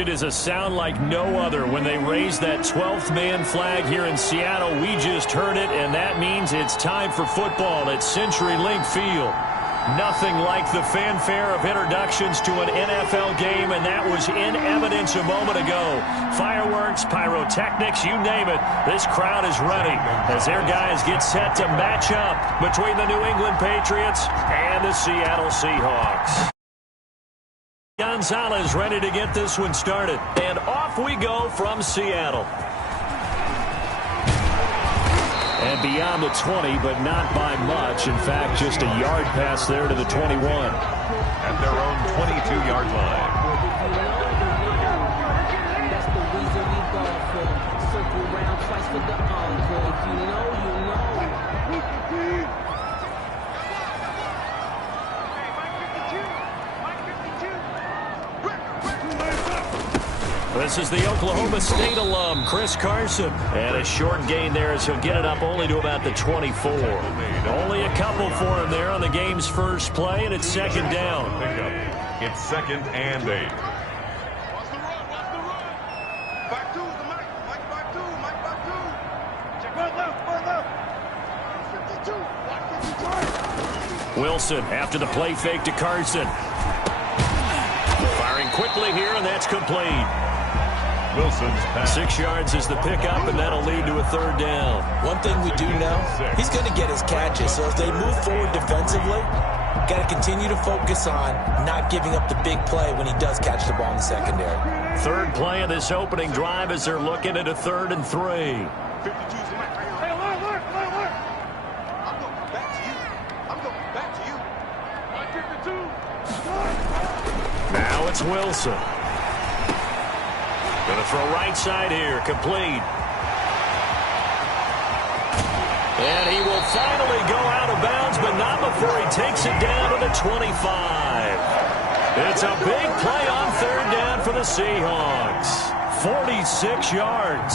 It is a sound like no other when they raise that 12th man flag here in Seattle. We just heard it, and that means it's time for football at CenturyLink Field. Nothing like the fanfare of introductions to an NFL game, and that was in evidence a moment ago. Fireworks, pyrotechnics, you name it. This crowd is ready as their guys get set to match up between the New England Patriots and the Seattle Seahawks. Gonzalez ready to get this one started. And off we go from Seattle. And beyond the 20, but not by much. In fact, just a yard pass there to the 21. At their own 22-yard line. That's the reason we go for. Circle round twice for the encore. If you know, you know. This is the Oklahoma State alum, Chris Carson. And a short gain there as he'll get it up only to about the 24. Only a couple for him there on the game's first play, and it's second down. It's 2nd and 8. Wilson after the play fake to Carson. Firing quickly here, and that's complete. Wilson's pass. 6 yards is the pickup, and that'll lead to a third down. One thing we do know, he's going to get his catches. So if they move forward defensively, got to continue to focus on not giving up the big play when he does catch the ball in the secondary. Third play of this opening drive as they're looking at a 3rd and 3. Now it's Wilson. Going to throw right side here, complete. And he will finally go out of bounds, but not before he takes it down to the 25. It's a big play on 3rd down for the Seahawks. 46 yards.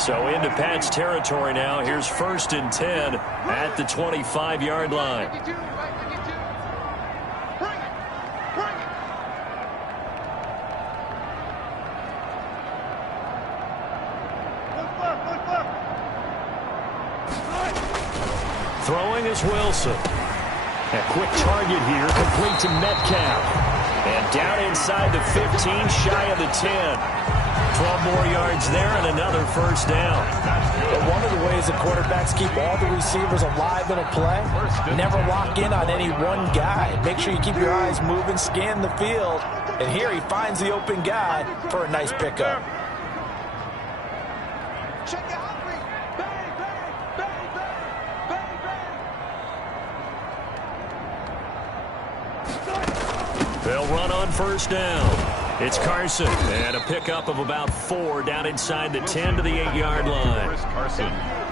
So into Pat's territory now. Here's 1st and 10 at the 25-yard line. Throwing is Wilson. A quick target here, complete to Metcalf. And down inside the 15, shy of the 10. 12 more yards there and another first down. But one of the ways that quarterbacks keep all the receivers alive in a play, never lock in on any one guy. Make sure you keep your eyes moving, scan the field. And here he finds the open guy for a nice pickup. They'll run on first down. It's Carson, and a pickup of about 4 down inside the 10 to the 8-yard line.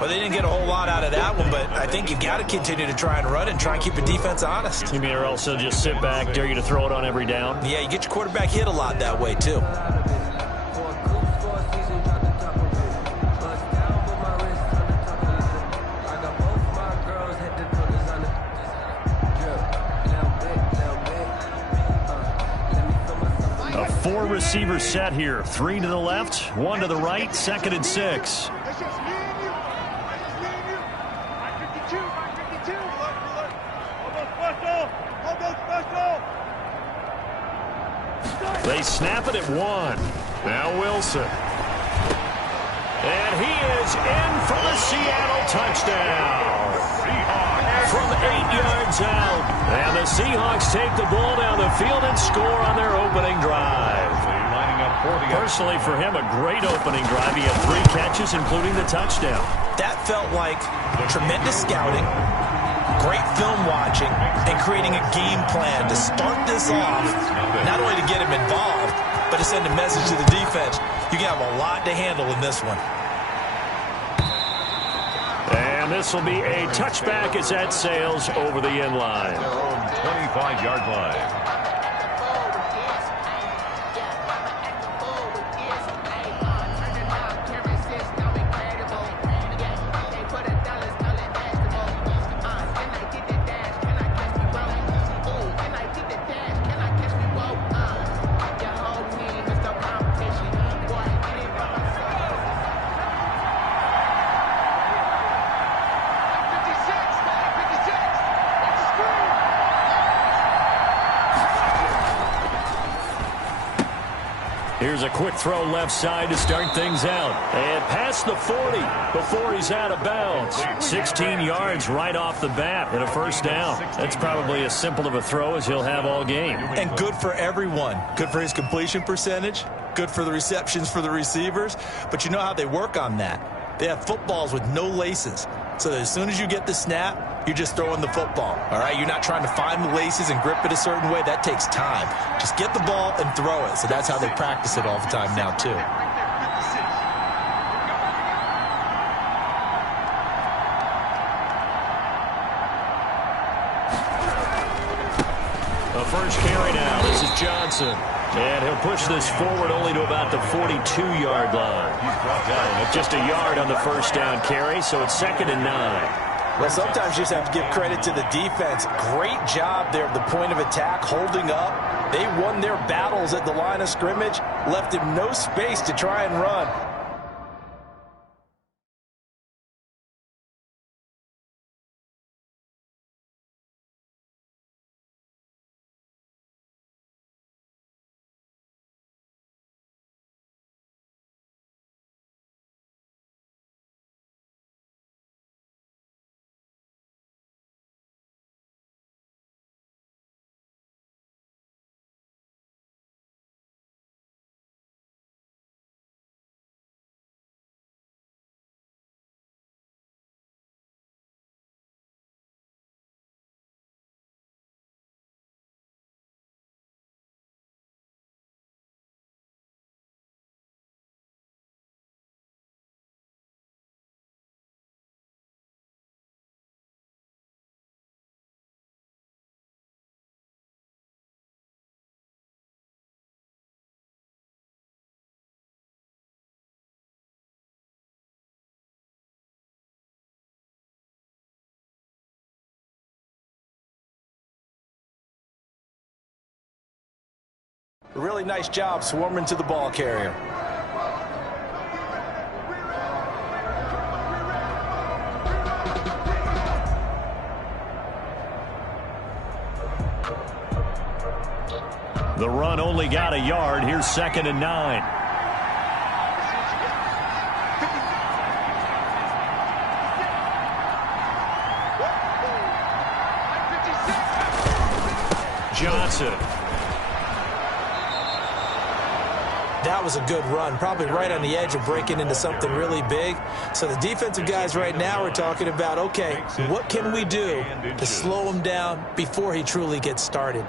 Well, they didn't get a whole lot out of that one, but I think you've got to continue to try and run and try and keep the defense honest. You mean or else they'll just sit back, dare you to throw it on every down? Yeah, you get your quarterback hit a lot that way, too. Receiver set here. 3 to the left, 1 to the right, 2nd and 6. They snap it at 1. Now Wilson. And he is in for the Seattle touchdown. From 8 yards out. And the Seahawks take the ball down the field and score on their opening drive. Personally, for him, a great opening drive. He had 3 catches, including the touchdown. That felt like tremendous scouting, great film watching, and creating a game plan to start this off, not only to get him involved, but to send a message to the defense. You can have a lot to handle in this one. And this will be a touchback as that sails over the end line. Their own 25-yard line. Here's a quick throw left side to start things out. And past the 40 before he's out of bounds. 16 yards right off the bat and a first down. That's probably as simple of a throw as he'll have all game. And good for everyone. Good for his completion percentage. Good for the receptions for the receivers. But you know how they work on that. They have footballs with no laces. So that as soon as you get the snap, you're just throwing the football. All right? You're not trying to find the laces and grip it a certain way. That takes time. Just get the ball and throw it. So that's how they practice it all the time now, too. The first carry now. This is Johnson. And he'll push this forward only to about the 42-yard line. Just a yard on the first down carry, so it's 2nd and 9. Well, sometimes you just have to give credit to the defense. Great job there at the point of attack, holding up. They won their battles at the line of scrimmage, left him no space to try and run. A really nice job swarming to the ball carrier. The run only got a yard. Here's 2nd and 9. Johnson. That was a good run, probably right on the edge of breaking into something really big. So the defensive guys right now are talking about, okay, what can we do to slow him down before he truly gets started?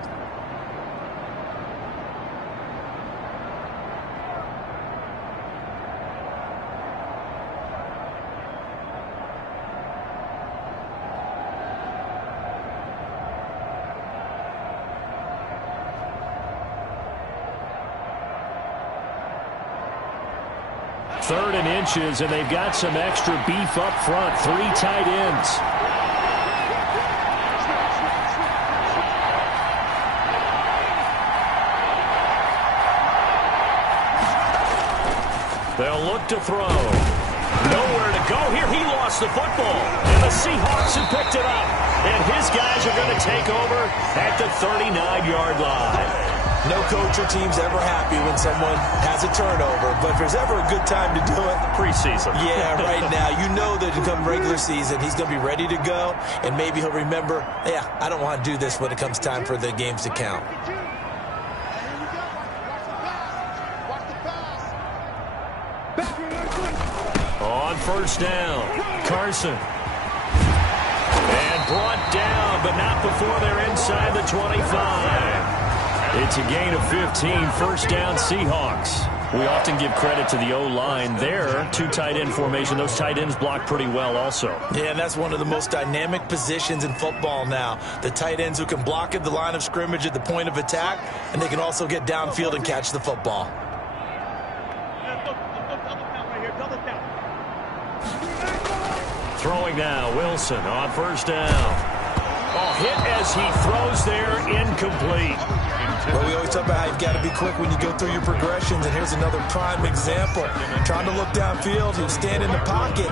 Third and inches, and they've got some extra beef up front. 3 tight ends. They'll look to throw. Nowhere to go here. He lost the football, and the Seahawks have picked it up. And his guys are going to take over at the 39-yard line. No coach or team's ever happy when someone has a turnover, but if there's ever a good time to do it, preseason. Yeah, right now. You know that come regular season, he's going to be ready to go, and maybe he'll remember, yeah, I don't want to do this when it comes time for the games to count. On first down, Carson. And brought down, but not before they're inside the 25. It's a gain of 15, first down Seahawks. We often give credit to the O-line there. 2 tight end formation. Those tight ends block pretty well also. Yeah, and that's one of the most dynamic positions in football now. The tight ends who can block at the line of scrimmage at the point of attack, and they can also get downfield and catch the football. Throwing now, Wilson on first down. Oh, hit as he throws there, incomplete. Well, we always talk about how you've got to be quick when you go through your progressions, and here's another prime example. Trying to look downfield, he was standing in the pocket,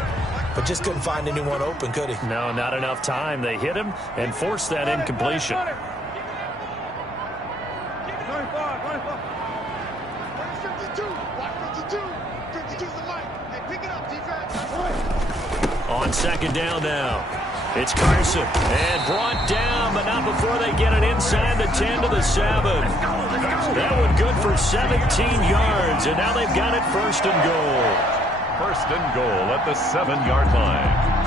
but just couldn't find anyone open, could he? No, not enough time. They hit him and forced that On second down now. It's Carson. And brought down, but not before they get it inside the 10 to the 7. That one good for 17 yards, and now they've got it first and goal. First and goal at the 7-yard line.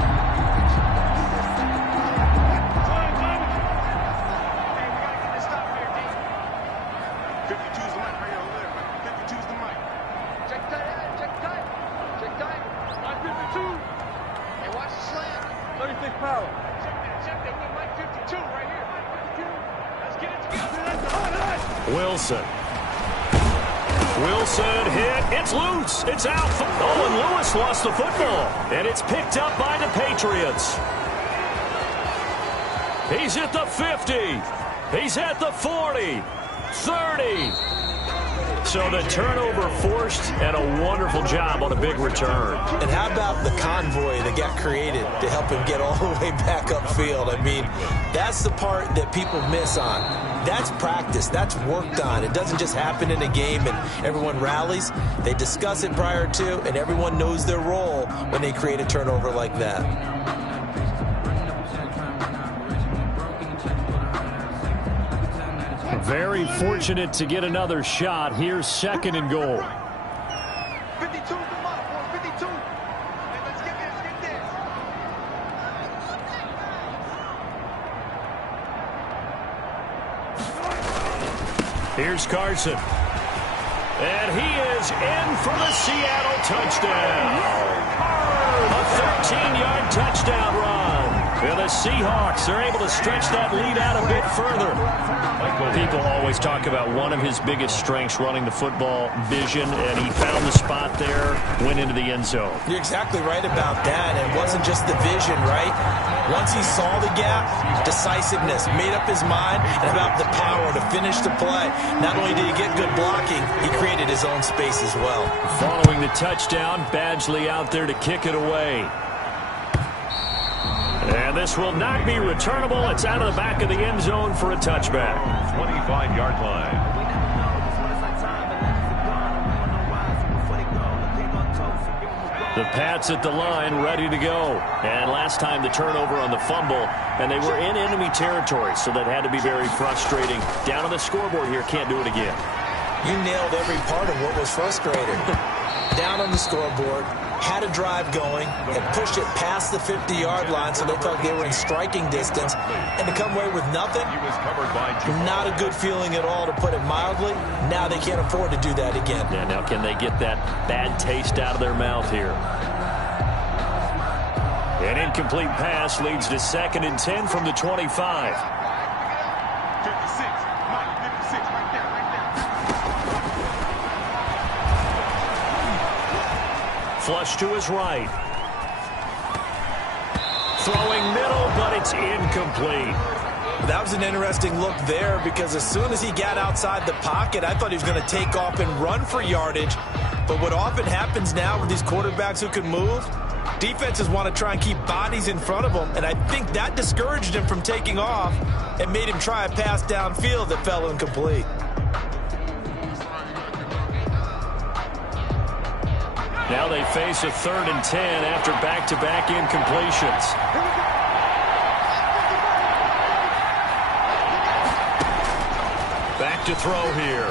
Wilson hit. It's loose. It's out. Oh, and Lewis lost the football. And it's picked up by the Patriots. He's at the 50. He's at the 40. 30. So the turnover forced, and a wonderful job on a big return. And how about the convoy that got created to help him get all the way back upfield? I mean, that's the part that people miss on. That's practice. That's worked on. It doesn't just happen in a game and everyone rallies. They discuss it prior to, and everyone knows their role when they create a turnover like that. Very fortunate to get another shot. Here's second and goal. 52, come on, 52. Hey, let's get this. Here's Carson. And he is in for the Seattle touchdown. A 13-yard touchdown run. And the Seahawks are able to stretch that lead out a bit further. People always talk about one of his biggest strengths, running the football, vision, and he found the spot there, went into the end zone. You're exactly right about that. It wasn't just the vision, right? Once he saw the gap, decisiveness, made up his mind, and about the power to finish the play. Not only did he get good blocking, he created his own space as well. Following the touchdown, Badgley out there to kick it away. And this will not be returnable. It's out of the back of the end zone for a touchback. 25-yard line. The Pats at the line, ready to go. And last time the turnover on the fumble, and they were in enemy territory, so that had to be very frustrating. Down on the scoreboard here, can't do it again. You nailed every part of what was frustrating. Down on the scoreboard, had a drive going, and pushed it past the 50-yard line so they felt they were in striking distance. And to come away with nothing, not a good feeling at all, to put it mildly. Now they can't afford to do that again. Yeah, now can they get that bad taste out of their mouth here? An incomplete pass leads to 2nd and 10 from the 25. 56, Mike, 56, right there. Flush to his right. Throwing middle, but it's incomplete. That was an interesting look there, because as soon as he got outside the pocket, I thought he was going to take off and run for yardage. But what often happens now with these quarterbacks who can move, defenses want to try and keep bodies in front of them, and I think that discouraged him from taking off and made him try a pass downfield that fell incomplete. Now they face a 3rd and 10 after back-to-back incompletions. Back to throw here.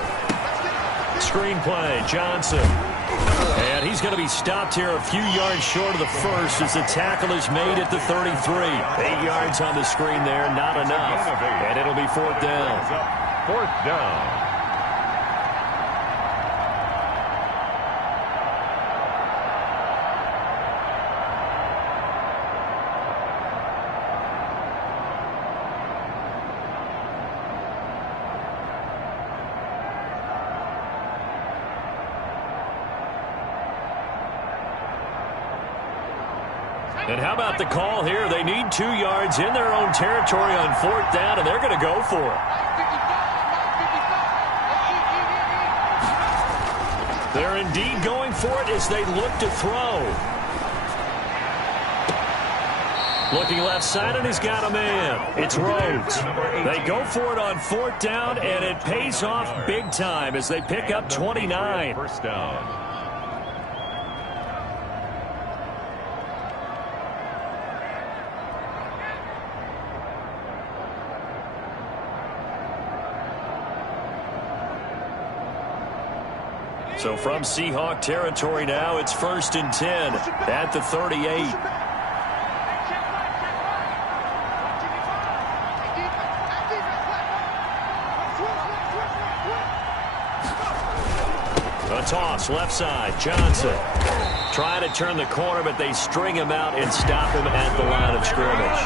Screenplay, Johnson. And he's going to be stopped here a few yards short of the first as the tackle is made at the 33. 8 yards on the screen there, not enough. And it'll be 4th down. 4th down. And how about the call here? They need 2 yards in their own territory on 4th down, and they're going to go for it. They're indeed going for it as they look to throw. Looking left side, and he's got a man. It's Rhodes. They go for it on 4th down, and it pays off big time as they pick up 29. First down. So from Seahawk territory now, it's 1st and 10 at the 38. A toss, left side, Johnson. Trying to turn the corner, but they string him out and stop him at the line of scrimmage.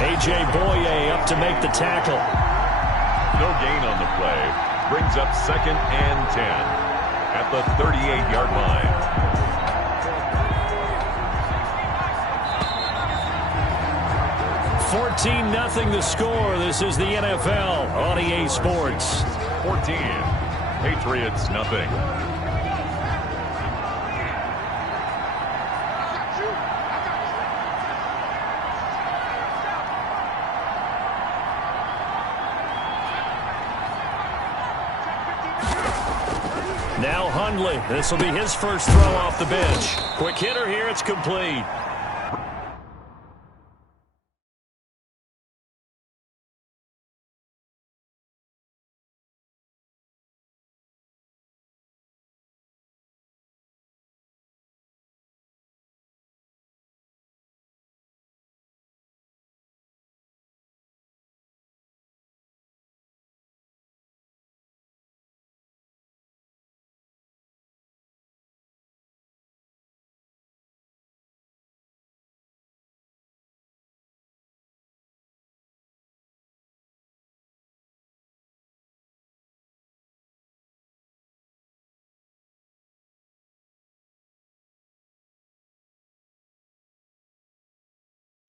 A.J. Boye up to make the tackle. No gain on the play. Brings up 2nd and 10 at the 38-yard line. $14-0 the score. This is the NFL on EA Sports. 14. Patriots, nothing. Now Hundley. This will be his first throw off the bench. Quick hitter here. It's complete.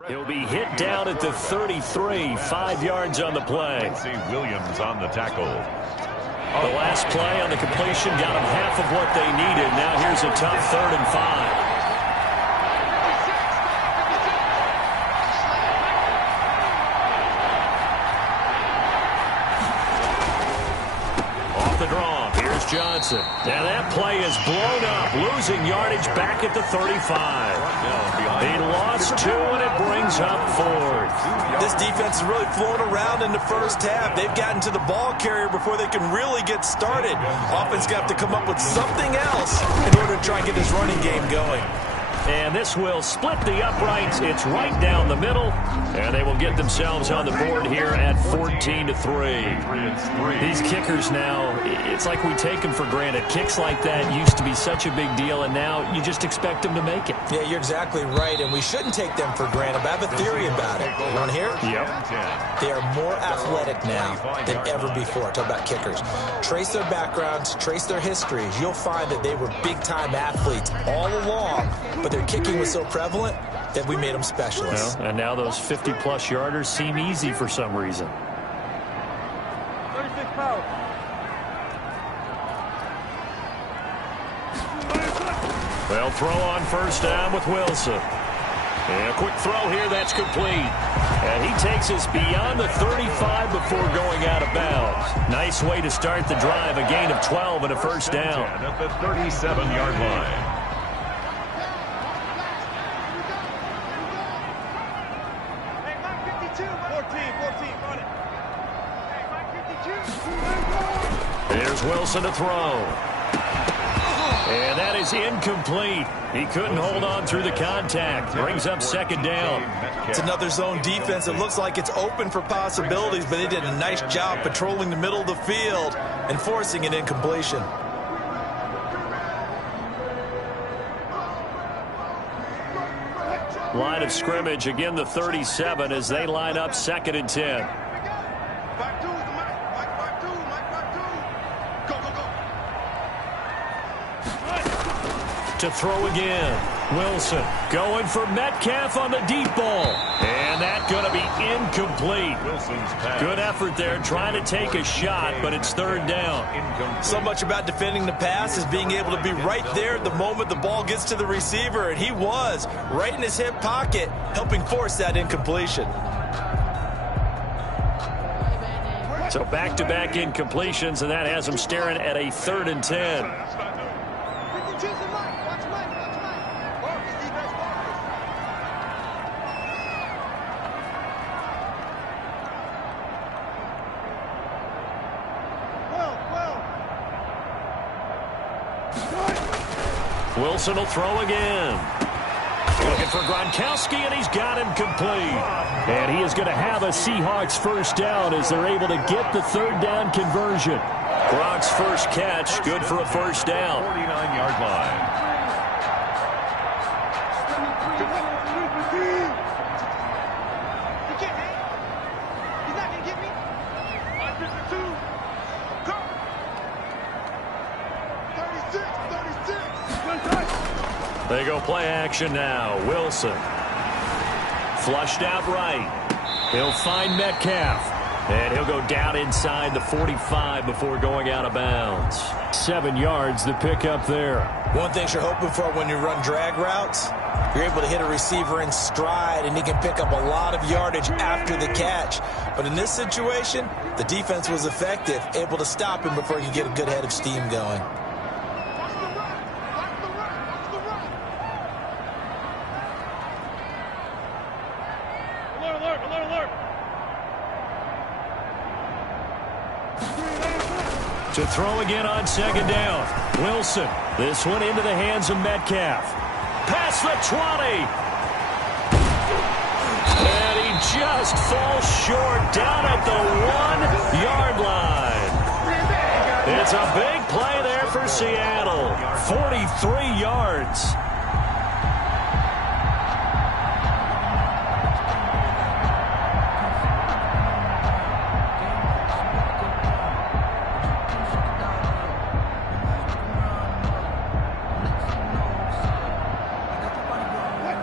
He'll be hit down at the 33, 5 yards on the play. See Williams on the tackle. The last play on the completion got them half of what they needed. Now here's a tough 3rd and 5. Off the draw, here's Johnson. Now that play is blown up, losing yardage back at the 35. He lost 2, and it brings up 4th. This defense is really flown around in the first half. They've gotten to the ball carrier before they can really get started. Offense got to come up with something else in order to try and get this running game going. And this will split the uprights. It's right down the middle. And they will get themselves on the board here at 14-3. These kickers now, it's like we take them for granted. Kicks like that used to be such a big deal, and now you just expect them to make it. Yeah, you're exactly right, and we shouldn't take them for granted. But I have a theory about it. You want to hear? Yep. They are more athletic now than ever before. Talk about kickers. Trace their backgrounds, trace their histories. You'll find that they were big-time athletes all along, but their kicking was so prevalent that we made them specialists. Well, and now those 50-plus yarders seem easy for some reason. 36 power. Well, throw on 1st down with Wilson. And a quick throw here, that's complete. And he takes us beyond the 35 before going out of bounds. Nice way to start the drive, a gain of 12 and a 1st down. At the 37-yard line. There's Wilson to throw. And that is incomplete. He couldn't hold on through the contact. Brings up 2nd down. It's another zone defense. It looks like it's open for possibilities, but they did a nice job patrolling the middle of the field and forcing an incompletion. Line of scrimmage, again the 37 as they line up 2nd and 10. To throw again. Wilson going for Metcalf on the deep ball. And that's going to be incomplete. Wilson's pass. Good effort there trying to take a shot, but it's third down. Incomplete. So much about defending the pass is being able to be right there at the moment the ball gets to the receiver, and he was right in his hip pocket, helping force that incompletion. So back-to-back incompletions, and that has him staring at a 3rd and 10. Wilson will throw again. Looking for Gronkowski, and he's got him complete. And he is going to have a Seahawks first down as they're able to get the 3rd down conversion. Gronk's first catch, good for a first down. 49-yard line. He's not going to get me. 52. Go. 36. They go play action now. Wilson. Flushed out right. He'll find Metcalf. And he'll go down inside the 45 before going out of bounds. 7 yards the pick up there. One thing you're hoping for when you run drag routes, you're able to hit a receiver in stride, and he can pick up a lot of yardage after the catch. But in this situation, the defense was effective, able to stop him before he could get a good head of steam going. To throw again on 2nd down. Wilson. This one into the hands of Metcalf. Past the 20. And he just falls short down at the 1-yard line. It's a big play there for Seattle. 43 yards.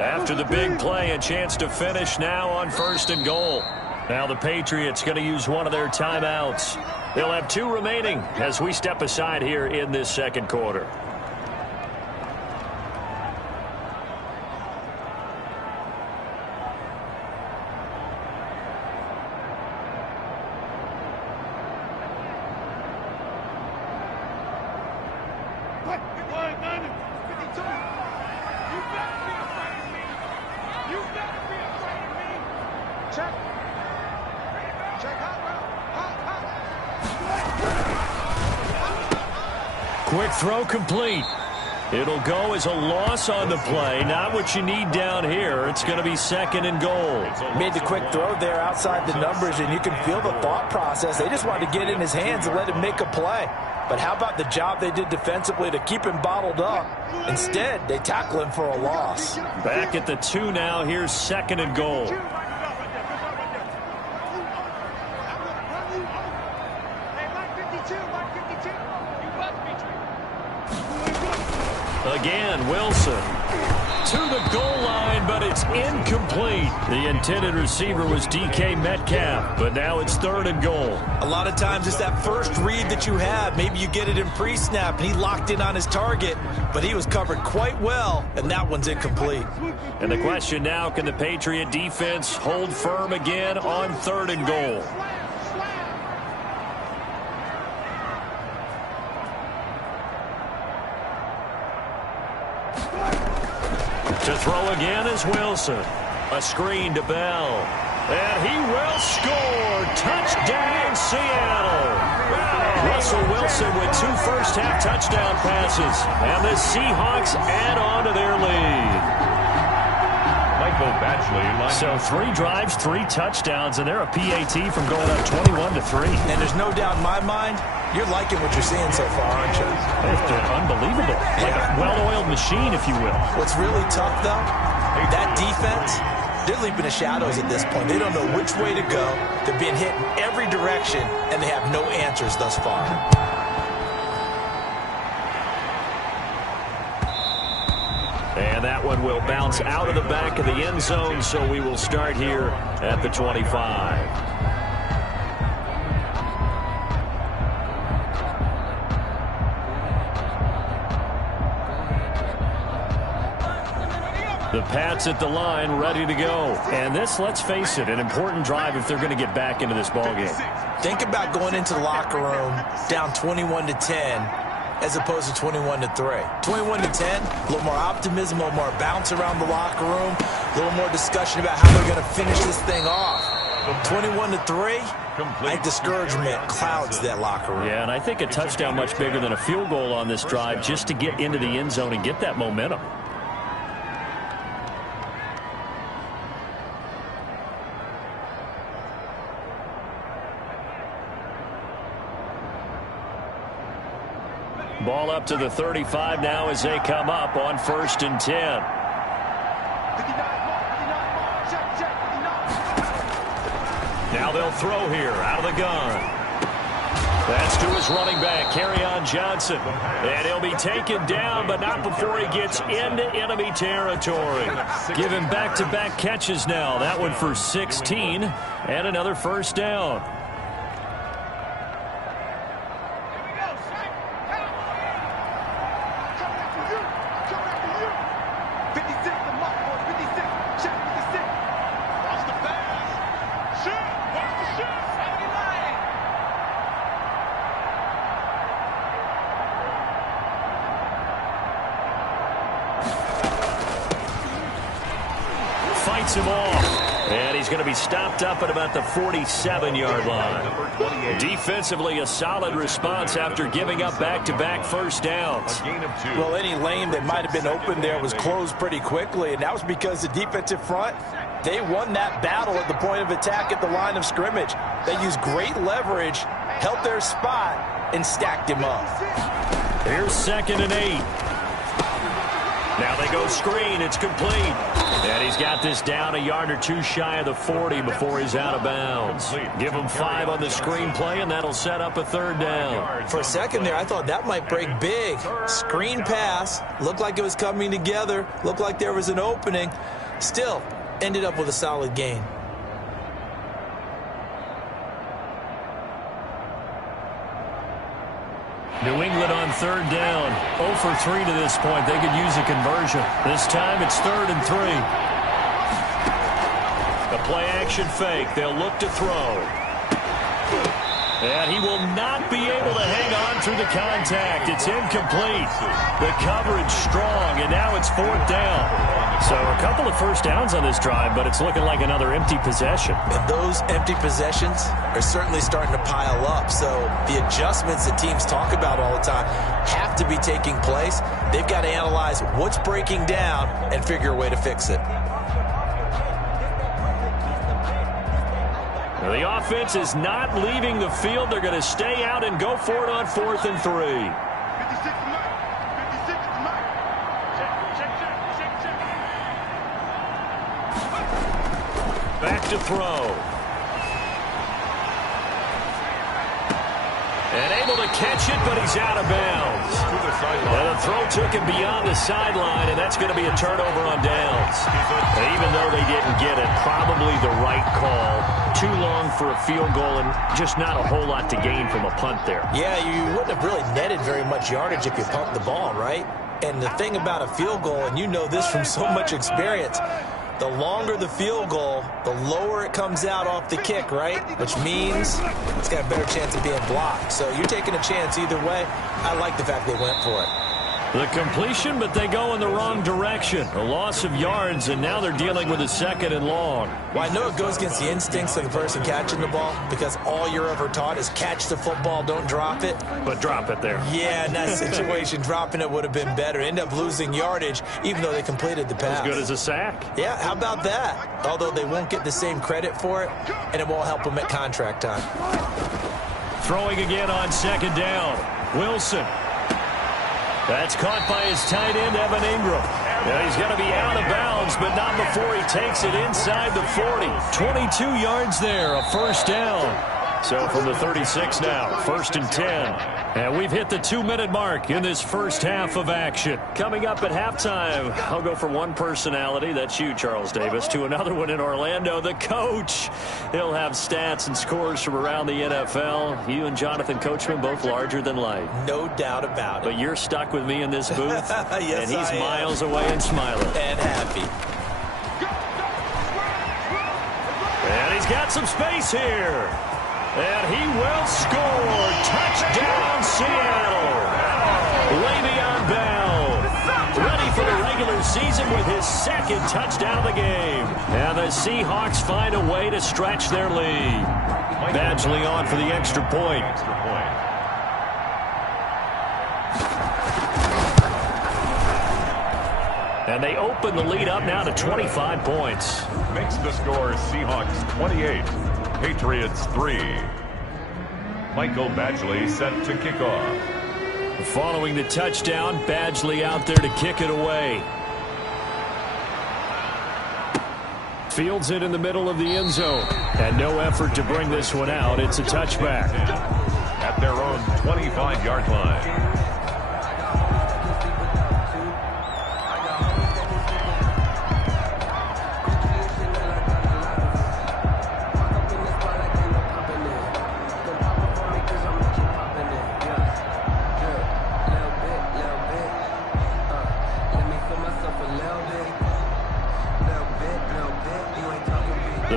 After the big play, a chance to finish now on 1st and goal. Now the Patriots going to use one of their timeouts. They'll have 2 remaining as we step aside here in this 2nd quarter. Quick throw complete. It'll go as a loss on the play. Not what you need down here. It's going to be 2nd and goal. Made the quick throw there outside the numbers, and you can feel the thought process. They just wanted to get in his hands and let him make a play. But how about the job they did defensively to keep him bottled up? Instead, they tackle him for a loss. Back at the 2 now. Here's 2nd and goal. Again, Wilson to the goal line, but it's incomplete. The intended receiver was DK Metcalf, but now it's 3rd and goal. A lot of times it's that first read that you have. Maybe you get it in pre-snap, and he locked in on his target, but he was covered quite well, and that one's incomplete. And the question now, can the Patriot defense hold firm again on 3rd and goal? To throw again is Wilson. A screen to Bell. And he will score. Touchdown, Seattle. Russell Wilson with 2 first-half touchdown passes. And the Seahawks add on to their lead. So 3 drives, 3 touchdowns, and they're a PAT from going up 21-3. And there's no doubt in my mind, you're liking what you're seeing so far, aren't you? It's unbelievable. Like a well-oiled machine, if you will. What's really tough, though, that defense, they're leaping the shadows at this point. They don't know which way to go. They're being hit in every direction, and they have no answers thus far. And And that one will bounce out of the back of the end zone, so we will start here at the 25. The Pats at the line, ready to go. And this, let's face it, an important drive if they're going to get back into this ballgame. Think about going into the locker room down 21-10 as opposed to 21-3. 21-10, a little more optimism, a little more bounce around the locker room, a little more discussion about how they're going to finish this thing off. 21-3, I think discouragement clouds that locker room. Yeah, and I think a touchdown much bigger than a field goal on this drive just to get into the end zone and get that momentum. Ball up to the 35 now as they come up on 1st and 10. Now they'll throw here out of the gun. That's to his running back, Kerryon Johnson. And he'll be taken down, but not before he gets into enemy territory. Give him back-to-back catches now. That one for 16 and another first down. Him off, and he's going to be stopped up at about the 47-yard line. Defensively, a solid response after giving up back-to-back first downs. Well, any lane that might have been open there was closed pretty quickly, and that was because the defensive front, they won that battle at the point of attack at the line of scrimmage. They used great leverage, held their spot, and stacked him up. Here's 2nd and 8. Now they go screen. It's complete. And he's got this down a yard or two shy of the 40 before he's out of bounds. Give him 5 on the screen play, and that'll set up a 3rd down. For a second there, I thought that might break big. Screen pass. Looked like it was coming together. Looked like there was an opening. Still, ended up with a solid gain. New England on 3rd down. 0 for 3 to this point. They could use a conversion. This time it's 3rd and 3. A play-action fake. They'll look to throw. And he will not be able to hang on through the contact. It's incomplete. The coverage strong, and now it's 4th down. So a couple of first downs on this drive, but it's looking like another empty possession. And those empty possessions are certainly starting to pile up. So the adjustments that teams talk about all the time have to be taking place. They've got to analyze what's breaking down and figure a way to fix it. The offense is not leaving the field. They're going to stay out and go for it on 4th and 3. 56 Mike. Check. Back to throw. And able to catch it, but he's out of bounds. And the throw took him beyond the sideline, and that's going to be a turnover on downs. And even though they didn't get it, probably the right call. Too long for a field goal and just not a whole lot to gain from a punt there. Yeah, you wouldn't have really netted very much yardage if you pumped the ball, right? And the thing about a field goal, and you know this from so much experience, the longer the field goal, the lower it comes out off the kick, right? Which means it's got a better chance of being blocked. So you're taking a chance either way. I like the fact they went for it. The completion, but they go in the wrong direction. A loss of yards, and now they're dealing with a 2nd and long. Well, I know it goes against the instincts of the person catching the ball because all you're ever taught is catch the football, don't drop it. But drop it there. Yeah, in that situation, dropping it would have been better. End up losing yardage, even though they completed the pass. As good as a sack. Yeah, how about that? Although they won't get the same credit for it, and it won't help them at contract time. Throwing again on 2nd down. Wilson. That's caught by his tight end, Evan Ingram. Now he's going to be out of bounds, but not before he takes it inside the 40. 22 yards there, a first down. So from the 36 now, 1st and 10. And we've hit the 2-minute mark in this first half of action. Coming up at halftime, I'll go from one personality, that's you, Charles Davis, to another one in Orlando, the coach. He'll have stats and scores from around the NFL. You and Jonathan Coachman both larger than life. No doubt about it. But you're stuck with me in this booth, yes, and he's I miles away and smiling. And happy. And he's got some space here. And he will score. Touchdown, Seattle. Le'Veon Bell, ready for the regular season with his second touchdown of the game. And the Seahawks find a way to stretch their lead. Badgley on for the extra point. And they open the lead up now to 25 points. Makes the score Seahawks 28. Patriots 3. Michael Badgley set to kick off. Following the touchdown, Badgley out there to kick it away. Fields it in the middle of the end zone. And no effort to bring this one out. It's a touchback. At their own 25-yard line.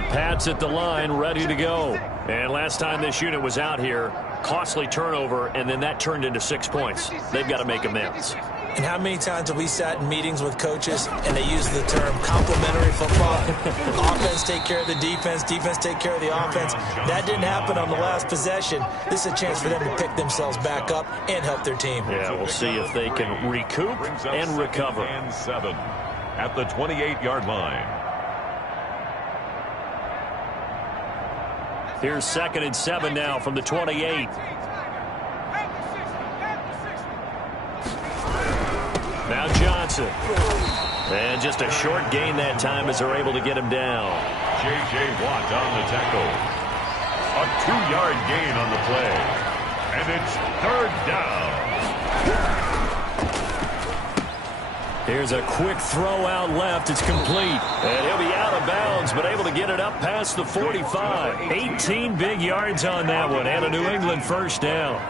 Pats at the line, ready to go. And last time this unit was out here, costly turnover, and then that turned into 6 points. They've got to make amends. And how many times have we sat in meetings with coaches and they use the term complementary football? Offense take care of the defense, defense take care of the offense. That didn't happen on the last possession. This is a chance for them to pick themselves back up and help their team. Yeah, we'll see if they can recoup and recover. And 7 at the 28-yard line. Here's 2nd and 7 now from the 28. Now Johnson. And just a short gain that time as they're able to get him down. J.J. Watt on the tackle. A 2-yard gain on the play. And it's 3rd down. Here's a quick throw out left. It's complete. And he'll be out of bounds, but able to get it up past the 45. 18 big yards on that one, and a New England first down.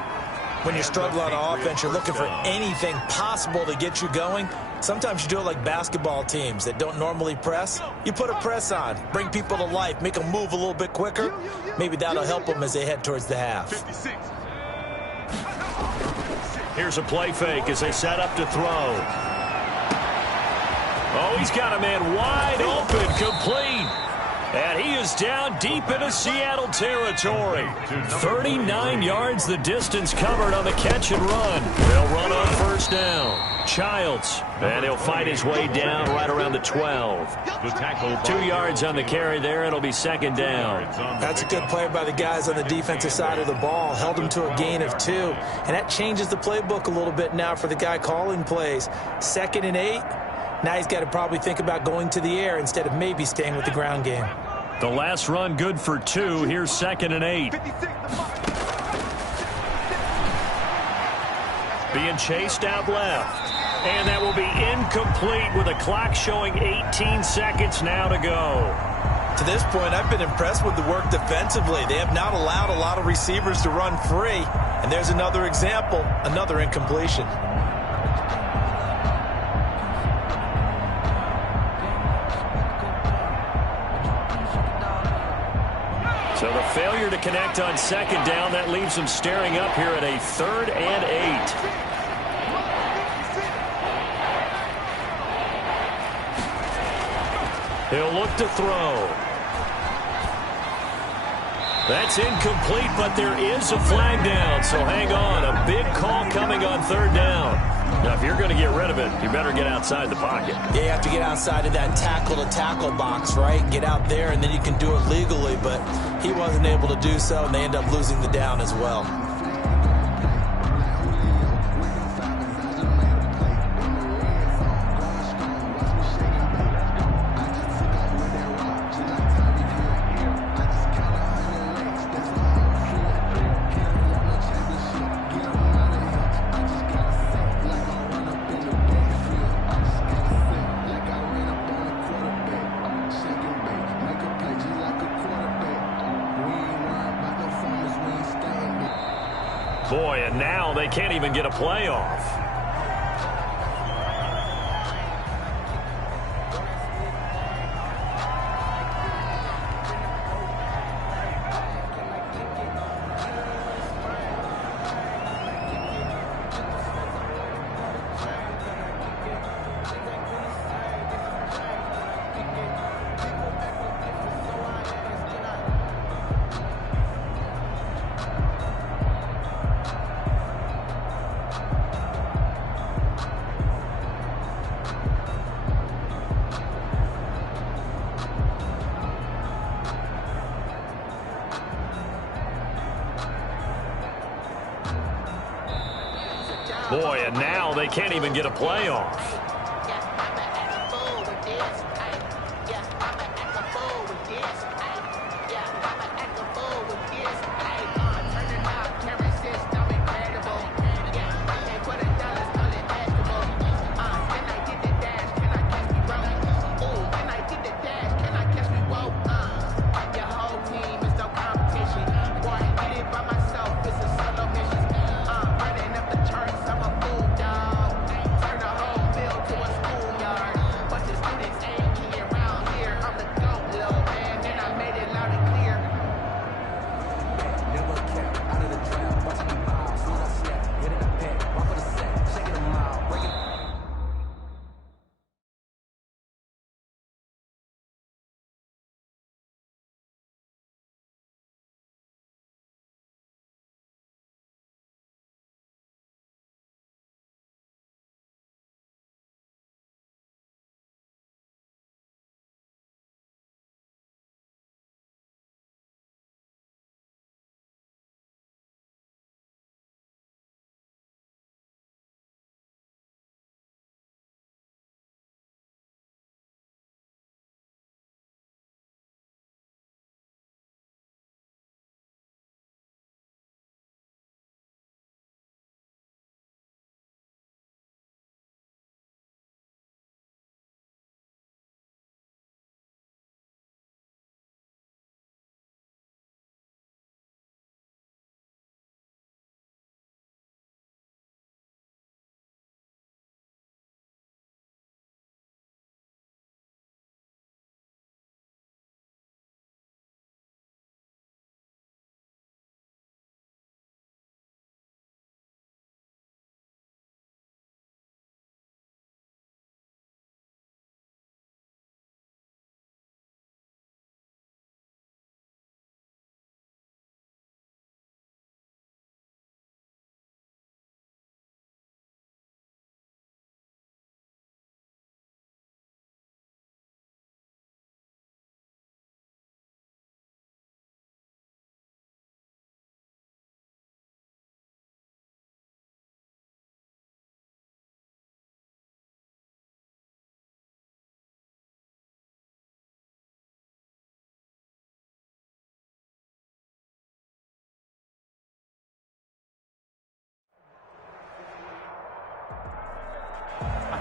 When you struggle on offense, you're looking for anything possible to get you going. Sometimes you do it like basketball teams that don't normally press. You put a press on, bring people to life, make them move a little bit quicker. Maybe that'll help them as they head towards the half. Here's a play fake as they set up to throw. Oh, he's got a man wide open, complete. And he is down deep into Seattle territory. 39 yards the distance covered on the catch and run. They'll run on first down. Childs. And he'll fight his way down right around the 12. 2 yards on the carry there. It'll be 2nd down. That's a good play by the guys on the defensive side of the ball. Held him to a gain of 2. And that changes the playbook a little bit now for the guy calling plays. 2nd and 8. Now he's got to probably think about going to the air instead of maybe staying with the ground game. The last run good for 2. Here's 2nd and 8. Being chased out left. And that will be incomplete with a clock showing 18 seconds now to go. To this point, I've been impressed with the work defensively. They have not allowed a lot of receivers to run free. And there's another example, another incompletion. So the failure to connect on 2nd down, that leaves them staring up here at a 3rd and 8. He'll look to throw. That's incomplete, but there is a flag down, so hang on. A big call coming on 3rd down. Now, if you're going to get rid of it, you better get outside the pocket. Yeah, you have to get outside of that tackle-to-tackle box, right? Get out there, and then you can do it legally, but he wasn't able to do so, and they end up losing the down as well. Boy, and now they can't even get a playoff. Boy, and now they can't even get a playoff.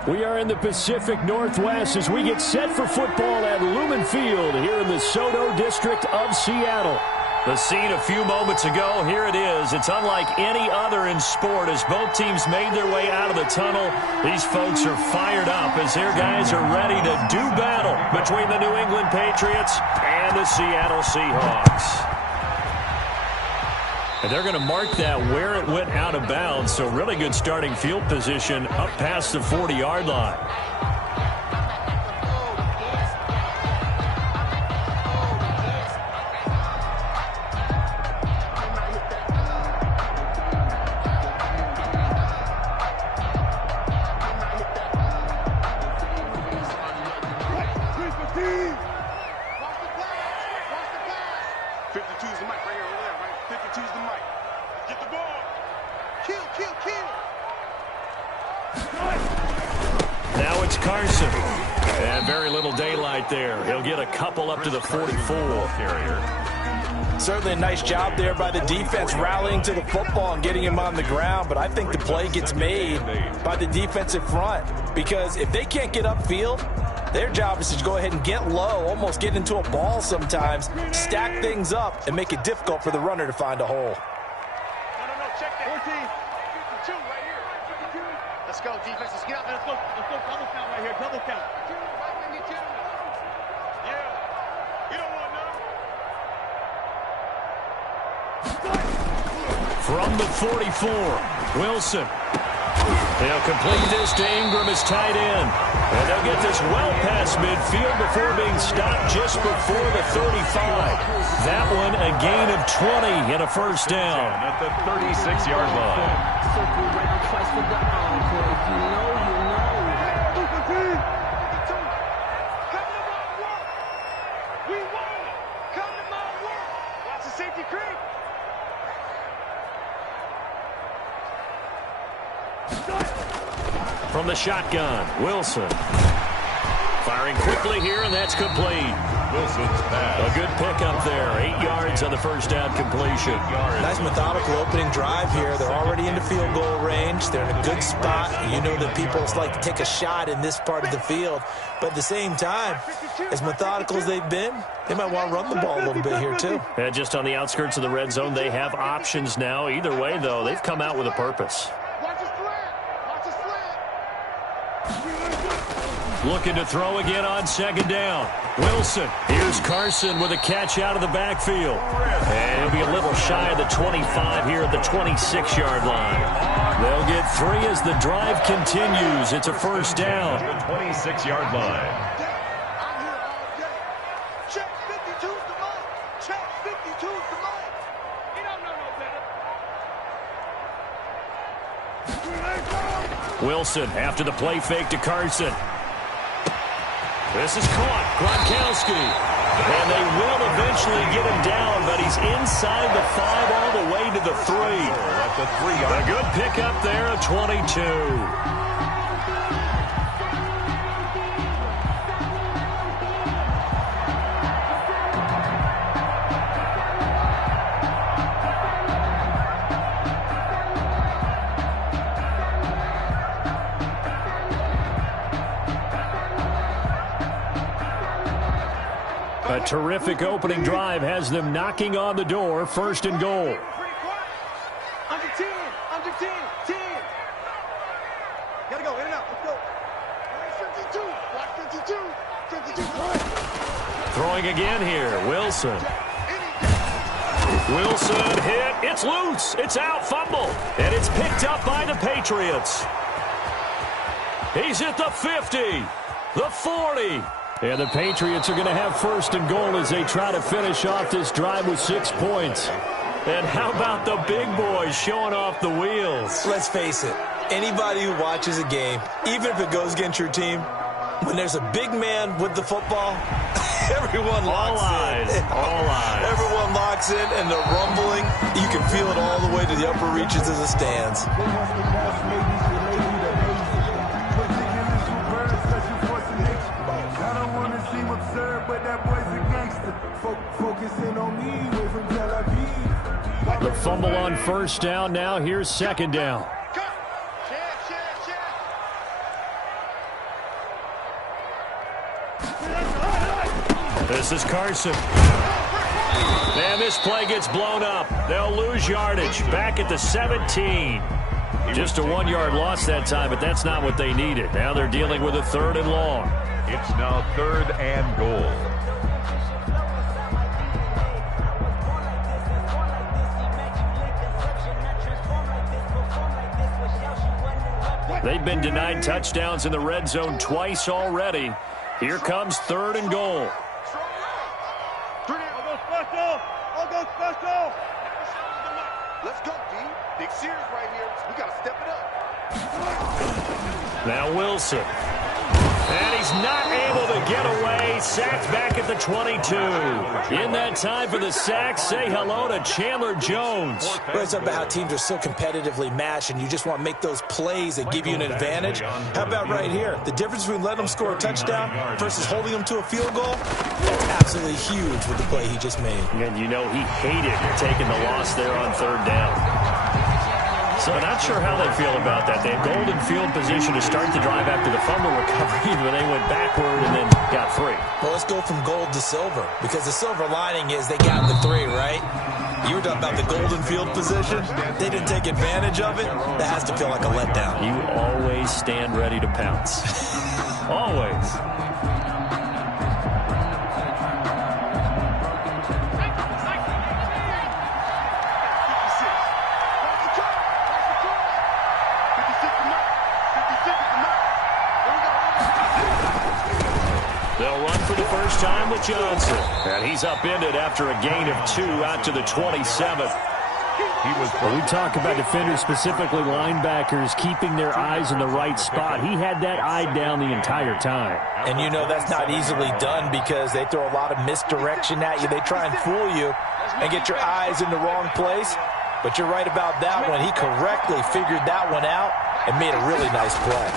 We are in the Pacific Northwest as we get set for football at Lumen Field here in the Soto district of Seattle. The scene a few moments ago, here it is. It's unlike any other in sport as both teams made their way out of the tunnel. These folks are fired up as their guys are ready to do battle between the New England Patriots and the Seattle Seahawks. And they're going to mark that where it went out of bounds, so really good starting field position up past the 40-yard line. Now it's Carson. And very little daylight there. He'll get a couple up to the 44. Certainly a nice job there by the defense rallying to the football and getting him on the ground. But I think the play gets made by the defensive front. Because if they can't get upfield, their job is to go ahead and get low, almost get into a ball sometimes, stack things up, and make it difficult for the runner to find a hole. No, check that. 52 right here. 52. Let's go, defense. Let's get out there. Let's go double count right here. Double count. 52. Yeah. You don't want none. From the 44, Wilson. They'll complete this to Ingram as tight end. And they'll get this well past midfield before being stopped just before the 35. That one a gain of 20 and a first down. At the 36-yard line. Circle round twice for the encore. If you know, you know. 52. Come to my work. We won it. Come to my work. Watch the safety creep. From the shotgun, Wilson. Firing quickly here, and that's complete. Wilson's pass. A good pickup there. 8 yards on the first down completion. Nice methodical opening drive here. They're already into field goal range. They're in a good spot. You know that people like to take a shot in this part of the field. But at the same time, as methodical as they've been, they might want to run the ball a little bit here too. And just on the outskirts of the red zone, they have options now. Either way, though, they've come out with a purpose. Watch the slant. Watch the slant. Looking to throw again on second down. Wilson. Here's Carson with a catch out of the backfield. And he'll be a little shy of the 25 here at the 26-yard line. They'll get 3 as the drive continues. It's a first down. The 26-yard line. I'm here all day. Check 52's the mic. Check 52's the mic. You don't know no better. Wilson after the play fake to Carson. This is caught. Gronkowski. And they will eventually get him down, but he's inside the 5 all the way to the 3. At the 3-yard. A good pickup there of 22. A terrific opening drive has them knocking on the door. First and goal. Pretty quiet. Under 10. Under 10. 10. Gotta go. In and out. Let's go. 52. Watch 52. 52. Throwing again here. Wilson. Wilson hit. It's loose. It's out. Fumble. And it's picked up by the Patriots. He's at the 50. The 40. And the Patriots are going to have first and goal as they try to finish off this drive with 6 points. And how about the big boys showing off the wheels? Let's face it, anybody who watches a game, even if it goes against your team, when there's a big man with the football, everyone locks in. All eyes. Everyone locks in, and they're rumbling. You can feel it all the way to the upper reaches of the stands. The fumble on first down. Now here's second down. This is Carson. And this play gets blown up. They'll lose yardage. Back at the 17. Just a 1-yard loss that time, but that's not what they needed. Now they're dealing with a 3rd and long. It's now 3rd and goal. They've been denied touchdowns in the red zone twice already. Here comes 3rd and goal. I'll go special. I'll go special. Let's go, D. Big series right here. We got to step it up. Now Wilson. And he's not able to get away. Sacked back at the 22. In that time for the sack, say hello to Chandler Jones. Well, it's about how teams are so competitively matched, and you just want to make those plays that give you an advantage. How about right here? The difference between letting them score a touchdown versus holding them to a field goal, that's absolutely huge with the play he just made. And you know he hated taking the loss there on 3rd down. So not sure how they feel about that. They had golden field position to start the drive after the fumble recovery, but they went backward and then got 3. Well, let's go from gold to silver, because the silver lining is they got the 3, right? You were talking about the golden field position. They didn't take advantage of it. That has to feel like a letdown. You always stand ready to pounce. Always. They'll run for the first time with Johnson. And he's upended after a gain of 2 out to the 27. We talk about defenders, specifically linebackers, keeping their eyes in the right spot. He had that eye down the entire time. And you know that's not easily done because they throw a lot of misdirection at you. They try and fool you and get your eyes in the wrong place. But you're right about that one. He correctly figured that one out and made a really nice play.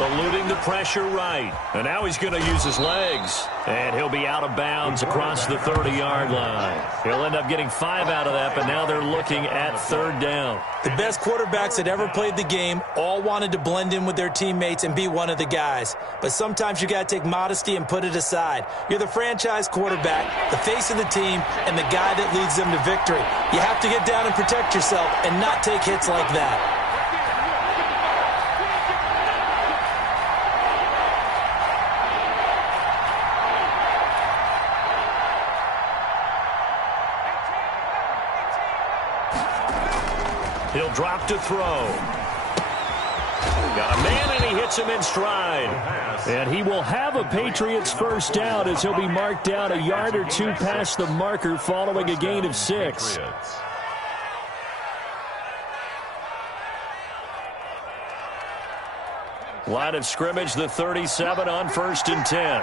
Eluding the pressure right. And now he's going to use his legs. And he'll be out of bounds across the 30-yard line. He'll end up getting 5 out of that, but now they're looking at 3rd down. The best quarterbacks that ever played the game all wanted to blend in with their teammates and be one of the guys. But sometimes you got to take modesty and put it aside. You're the franchise quarterback, the face of the team, and the guy that leads them to victory. You have to get down and protect yourself and not take hits like that. He'll drop to throw. Got a man, and he hits him in stride. And he will have a Patriots first down as he'll be marked down a yard or 2 past the marker following a gain of 6. Line of scrimmage, the 37 on 1st and 10.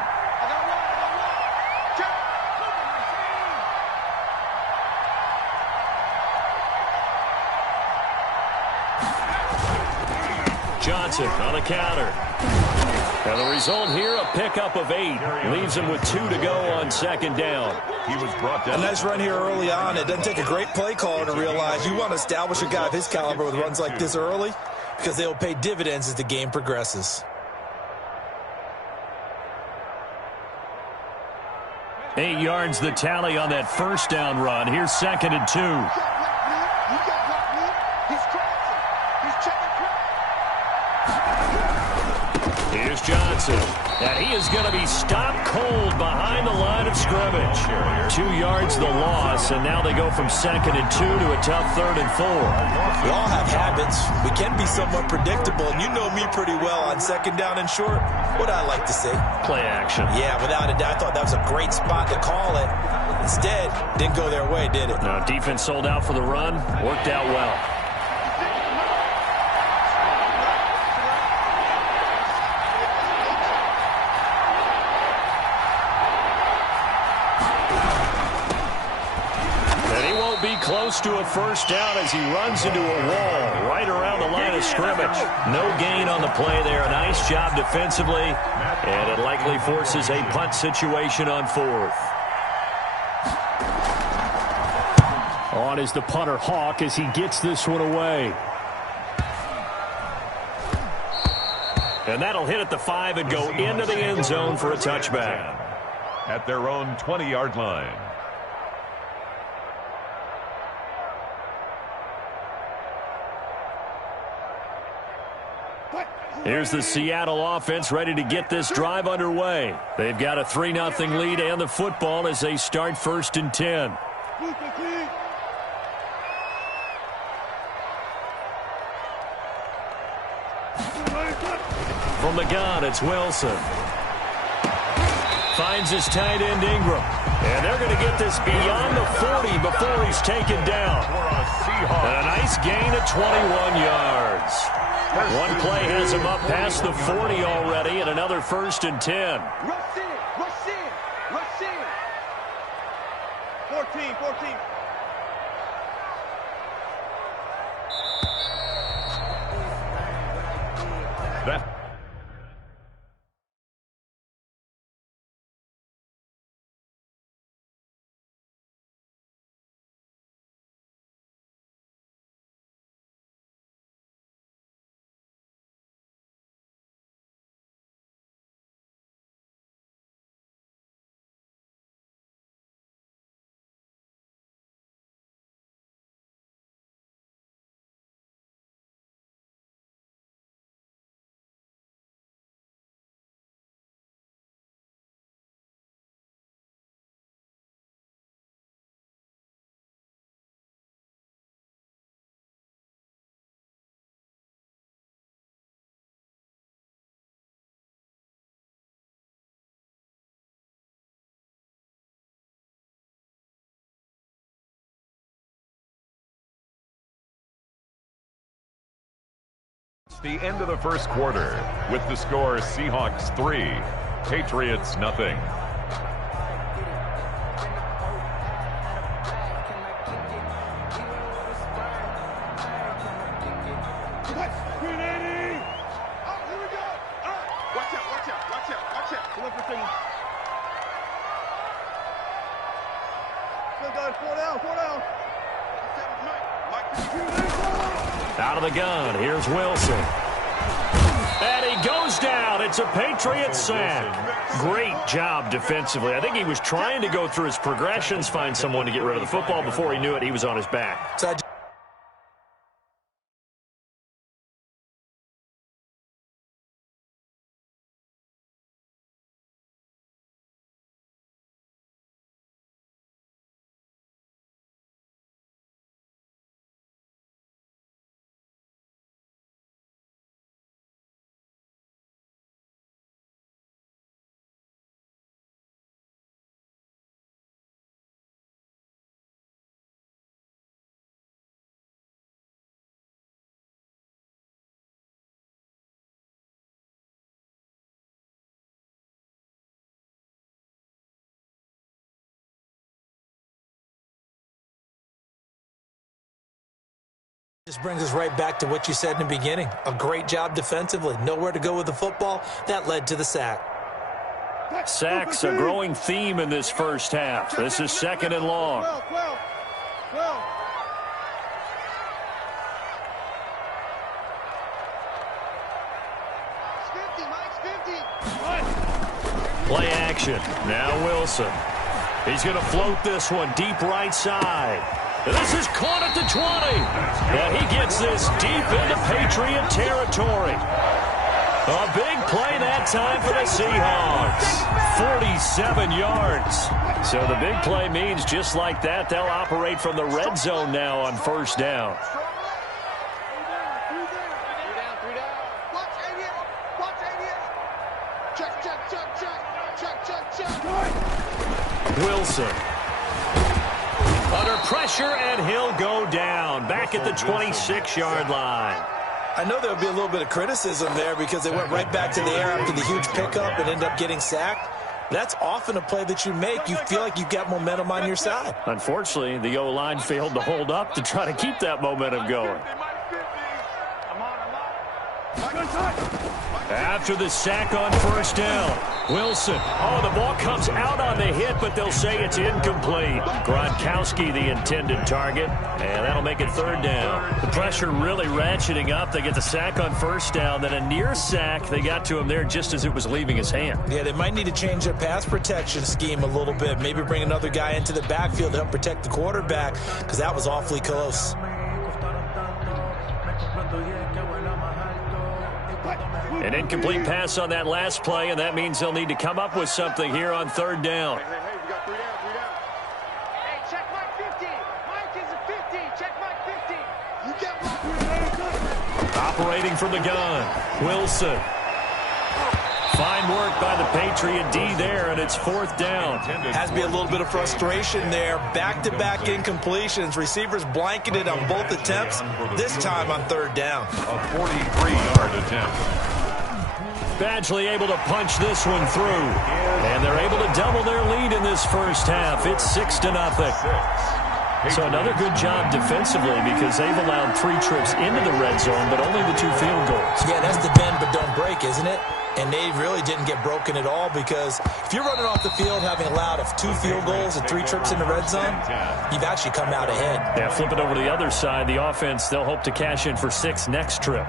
Johnson on a counter. And the result here, a pickup of 8. Leaves him with 2 to go on 2nd down. He was brought down. A nice run here early on. It doesn't take a great play caller to realize you want to establish a guy of his caliber with runs like this early because they'll pay dividends as the game progresses. 8 yards the tally on that 1st down run. Here's 2nd and 2. Here's Johnson. And he is going to be stopped cold behind the line of scrimmage. 2 yards the loss, and now they go from 2nd and 2 to a tough 3rd and 4. We all have habits. We can be somewhat predictable, and you know me pretty well on 2nd down and short. What I like to say? Play action. Yeah, without a doubt. I thought that was a great spot to call it. Instead, didn't go their way, did it? No, defense sold out for the run. Worked out well. Close to a first down as he runs into a wall right around the line of scrimmage. No gain on the play there. A nice job defensively, and it likely forces a punt situation on 4th. On is the punter Hawk as he gets this one away. And that'll hit at the 5 and go into the end zone for a touchback. At their own 20-yard line. Here's the Seattle offense ready to get this drive underway. They've got a 3-0 lead and the football as they start 1st and 10. From the gun, it's Wilson. Finds his tight end Ingram. And they're going to get this beyond the 40 before he's taken down. And a nice gain of 21 yards. One play has him up past the 40 already, and another 1st and 10. Rush in, rush in, rush in. 14. That It's the end of the first quarter with the score Seahawks 3, Patriots 0. Out of the gun, here's Wilson. And he goes down. It's a Patriots sack. Great job defensively. I think he was trying to go through his progressions, find someone to get rid of the football. Before he knew it, he was on his back. This brings us right back to what you said in the beginning. A great job defensively. Nowhere to go with the football. That led to the sack. Sacks, a growing theme in this first half. This is 2nd and long. Play action. Now Wilson. He's going to float this one deep right side. This is caught at the 20. And he gets this deep into Patriot territory. A big play that time for the Seahawks. 47 yards. So the big play means just like that, they'll operate from the red zone now on first down. Wilson. Under pressure, and he'll go down. Back at the 26-yard line. I know there would be a little bit of criticism there because they went right back to the air after the huge pickup and ended up getting sacked. That's often a play that you make. You feel like you've got momentum on your side. Unfortunately, the O-line failed to hold up to try to keep that momentum going. After the sack on first down, Wilson. Oh, the ball comes out on the hit, but they'll say it's incomplete. Gronkowski, the intended target, and that'll make it 3rd down. The pressure really ratcheting up. They get the sack on first down, then a near sack. They got to him there just as it was leaving his hand. Yeah, they might need to change their pass protection scheme a little bit. Maybe bring another guy into the backfield to help protect the quarterback because that was awfully close. An incomplete pass on that last play, and that means they'll need to come up with something here on 3rd down. Hey, we got 3 down. Hey, check Mike 50. Mike is a 50. Check Mike 50. You get one. Operating from the gun, Wilson. Fine work by the Patriot D there, and it's 4th down. Has to be a little bit of frustration there. Back-to-back incompletions. Receivers blanketed on both attempts, this time on 3rd down. A 43-yard attempt. Badgley able to punch this one through. And they're able to double their lead in this first half. It's 6-0. So another good job defensively because they've allowed 3 trips into the red zone, but only the 2 field goals. Yeah, that's the bend but don't break, isn't it? And they really didn't get broken at all because if you're running off the field having allowed 2 field goals and 3 trips in the red zone, you've actually come out ahead. Yeah, flip it over to the other side. The offense, they'll hope to cash in for 6 next trip.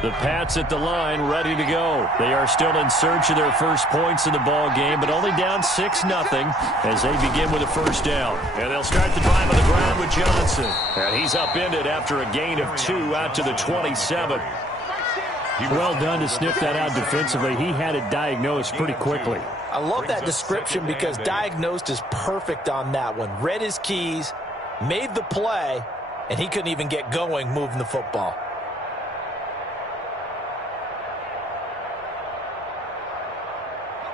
The Pats at the line, ready to go. They are still in search of their first points in the ball game, but only down 6-0 as they begin with a first down. And they'll start the drive on the ground with Johnson. And he's upended after a gain of 2 out to the 27. Well done to sniff that out defensively. He had it diagnosed pretty quickly. I love that description because diagnosed is perfect on that one. Read his keys, made the play, and he couldn't even get going moving the football.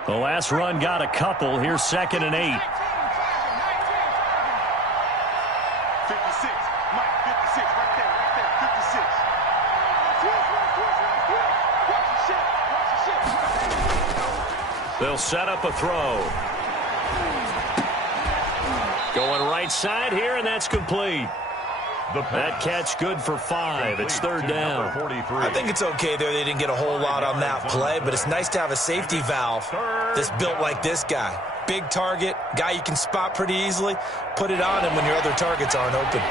The last run got a couple. Here's 2nd and 8. 56. Mike, 56. Right there. 56. Watch the shit. They'll set up a throw. Going right side here, and that's complete. That catch good for 5. It's 3rd down. I think it's okay there. They didn't get a whole lot on that play, but it's nice to have a safety valve that's built like this guy. Big target, guy you can spot pretty easily. Put it on him when your other targets aren't open.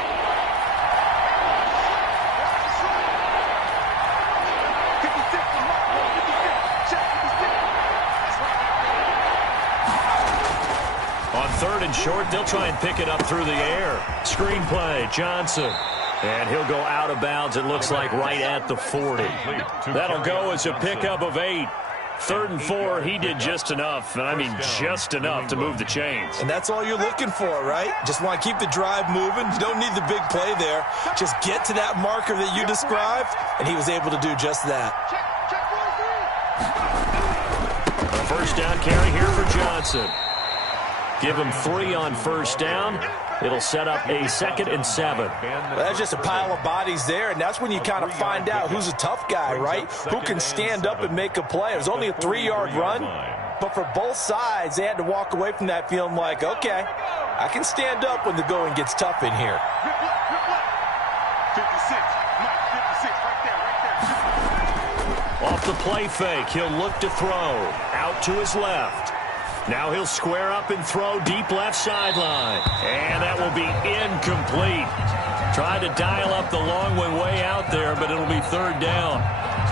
On 3rd and short, they'll try and pick it up through the air. Screenplay, Johnson. And he'll go out of bounds, it looks like, right at the 40. That'll go as a pickup of 8. 3rd and 4, he did just enough, and I mean just enough to move the chains. And that's all you're looking for, right? Just want to keep the drive moving. You don't need the big play there. Just get to that marker that you described, and he was able to do just that. A 1st down carry here for Johnson. Give him 3 on 1st down. It'll set up a 2nd and 7. Well, that's just a pile of bodies there, and that's when you kind of find out who's a tough guy, right? Who can stand up and make a play. It was only a 3-yard run, but for both sides, they had to walk away from that feeling like, okay, I can stand up when the going gets tough in here. 56. Mike, 56. Right there. Off the play fake, he'll look to throw. Out to his left. Now he'll square up and throw deep left sideline. And that will be incomplete. Tried to dial up the long one way out there, but it'll be 3rd down.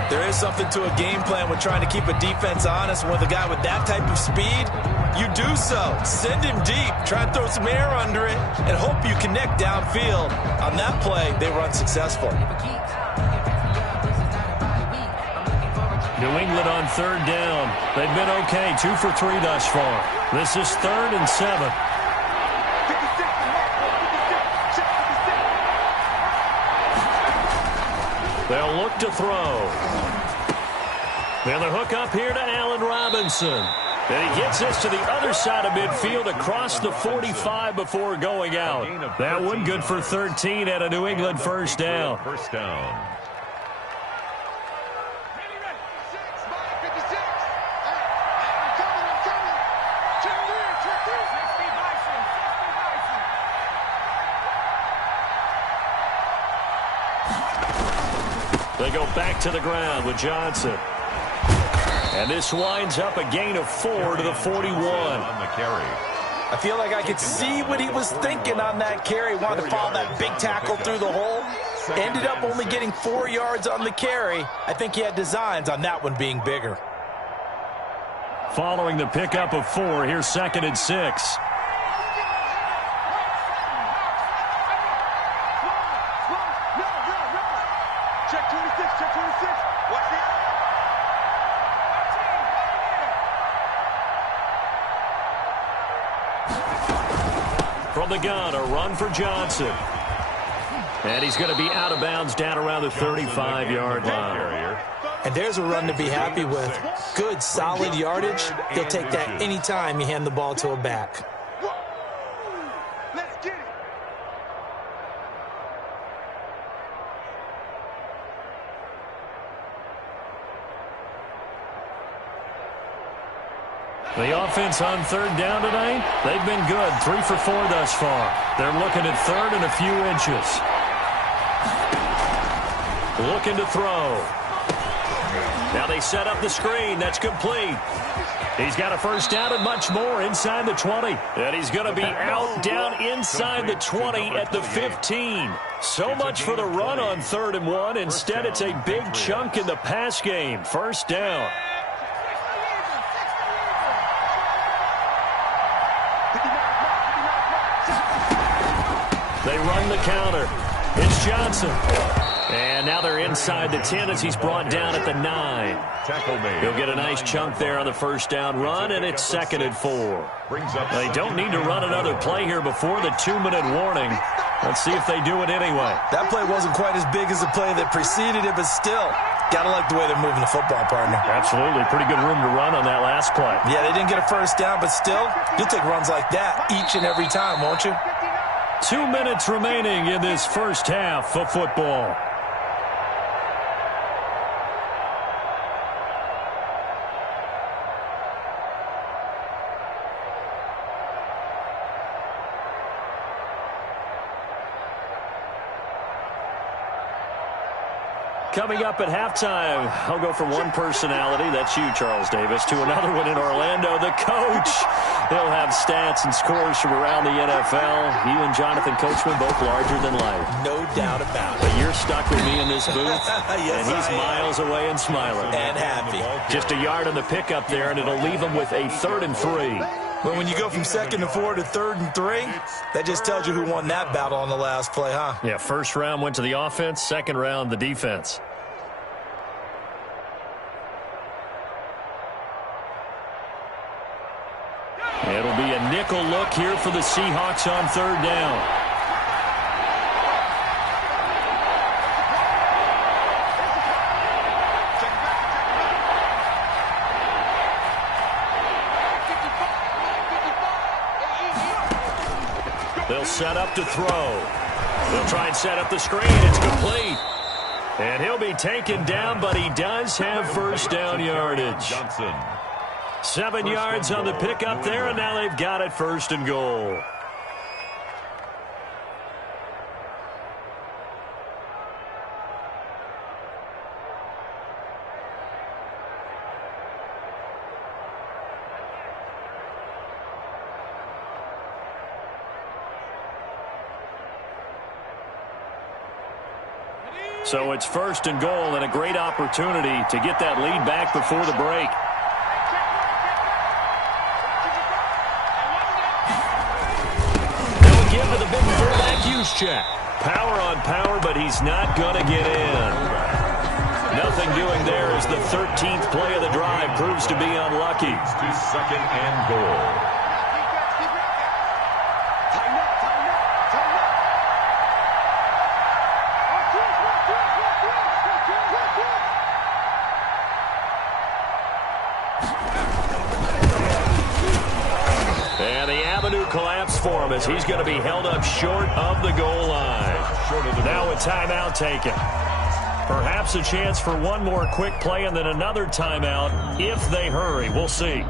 There is something to a game plan with trying to keep a defense honest. With a guy with that type of speed, you do so. Send him deep. Try and throw some air under it and hope you connect downfield. On that play, they were unsuccessful. New England on 3rd down. They've been okay, 2 for 3 thus far. This is 3rd and 7. They'll look to throw. Then the hook up here to Allen Robinson. And he gets this to the other side of midfield across the 45 before going out. That one good for 13 at a New England 1st down. First down. They go back to the ground with Johnson. And this winds up a gain of 4 to the 41. On the carry. I feel like I could see what he was thinking on that carry. Wanted to follow that big tackle through the hole. Ended up only getting 4 yards on the carry. I think he had designs on that one being bigger. Following the pickup of 4, here's 2nd and 6. Check 26. Check 26. Watch the out. From the gun, a run for Johnson. And he's going to be out of bounds down around the 35-yard line. And there's a run to be happy with. Good, solid yardage. He'll take that anytime you hand the ball to a back. Let's get it. The offense on 3rd down today, they've been good. 3 for 4 thus far. They're looking at 3rd and a few inches. Looking to throw. Now they set up the screen. That's complete. He's got a 1st down and much more inside the 20. And he's going to be out down inside the 20 at the 15. So much for the run on 3rd and 1. Instead, it's a big chunk in the pass game. 1st down. They run the counter. It's Johnson. And now they're inside the 10 as he's brought down at the 9. He'll get a nice chunk there on the 1st down run, and it's 2nd and 4. They don't need to run another play here before the 2-minute warning. Let's see if they do it anyway. That play wasn't quite as big as the play that preceded it, but still, Gotta like the way they're moving the football, partner. Absolutely. Pretty good room to run on that last play. Yeah, they didn't get a first down, but still, you'll take runs like that each and every time, won't you? 2 minutes remaining in this first half of football. Coming up at halftime, I'll go from one personality, that's you, Charles Davis, to another one in Orlando, the coach. He'll have stats and scores from around the NFL. You and Jonathan Coachman, both larger than life. No doubt about it. But you're stuck with me in this booth, yes, and he's miles away and smiling. And happy. Just a yard on the pickup there, and it'll leave him with a 3rd and 3. But when you go from 2nd and 4 to 3rd and 3, that just tells you who won that battle on the last play, huh? Yeah, first round went to the offense, second round the defense. It'll be a nickel look here for the Seahawks on 3rd down. They'll set up to throw. They'll try and set up the screen. It's complete. And he'll be taken down, but he does have first down yardage. Johnson. 7 yards on the pickup there, and now they've got it 1st and goal. So it's 1st and goal, and a great opportunity to get that lead back before the break. They'll give to the big fullback use check. Power on power, but he's not going to get in. Nothing doing there as the 13th play of the drive proves to be unlucky. To 2nd and goal. Collapse for him as he's going to be held up short of the goal line. Now a timeout taken. Perhaps a chance for one more quick play and then another timeout if they hurry. We'll see.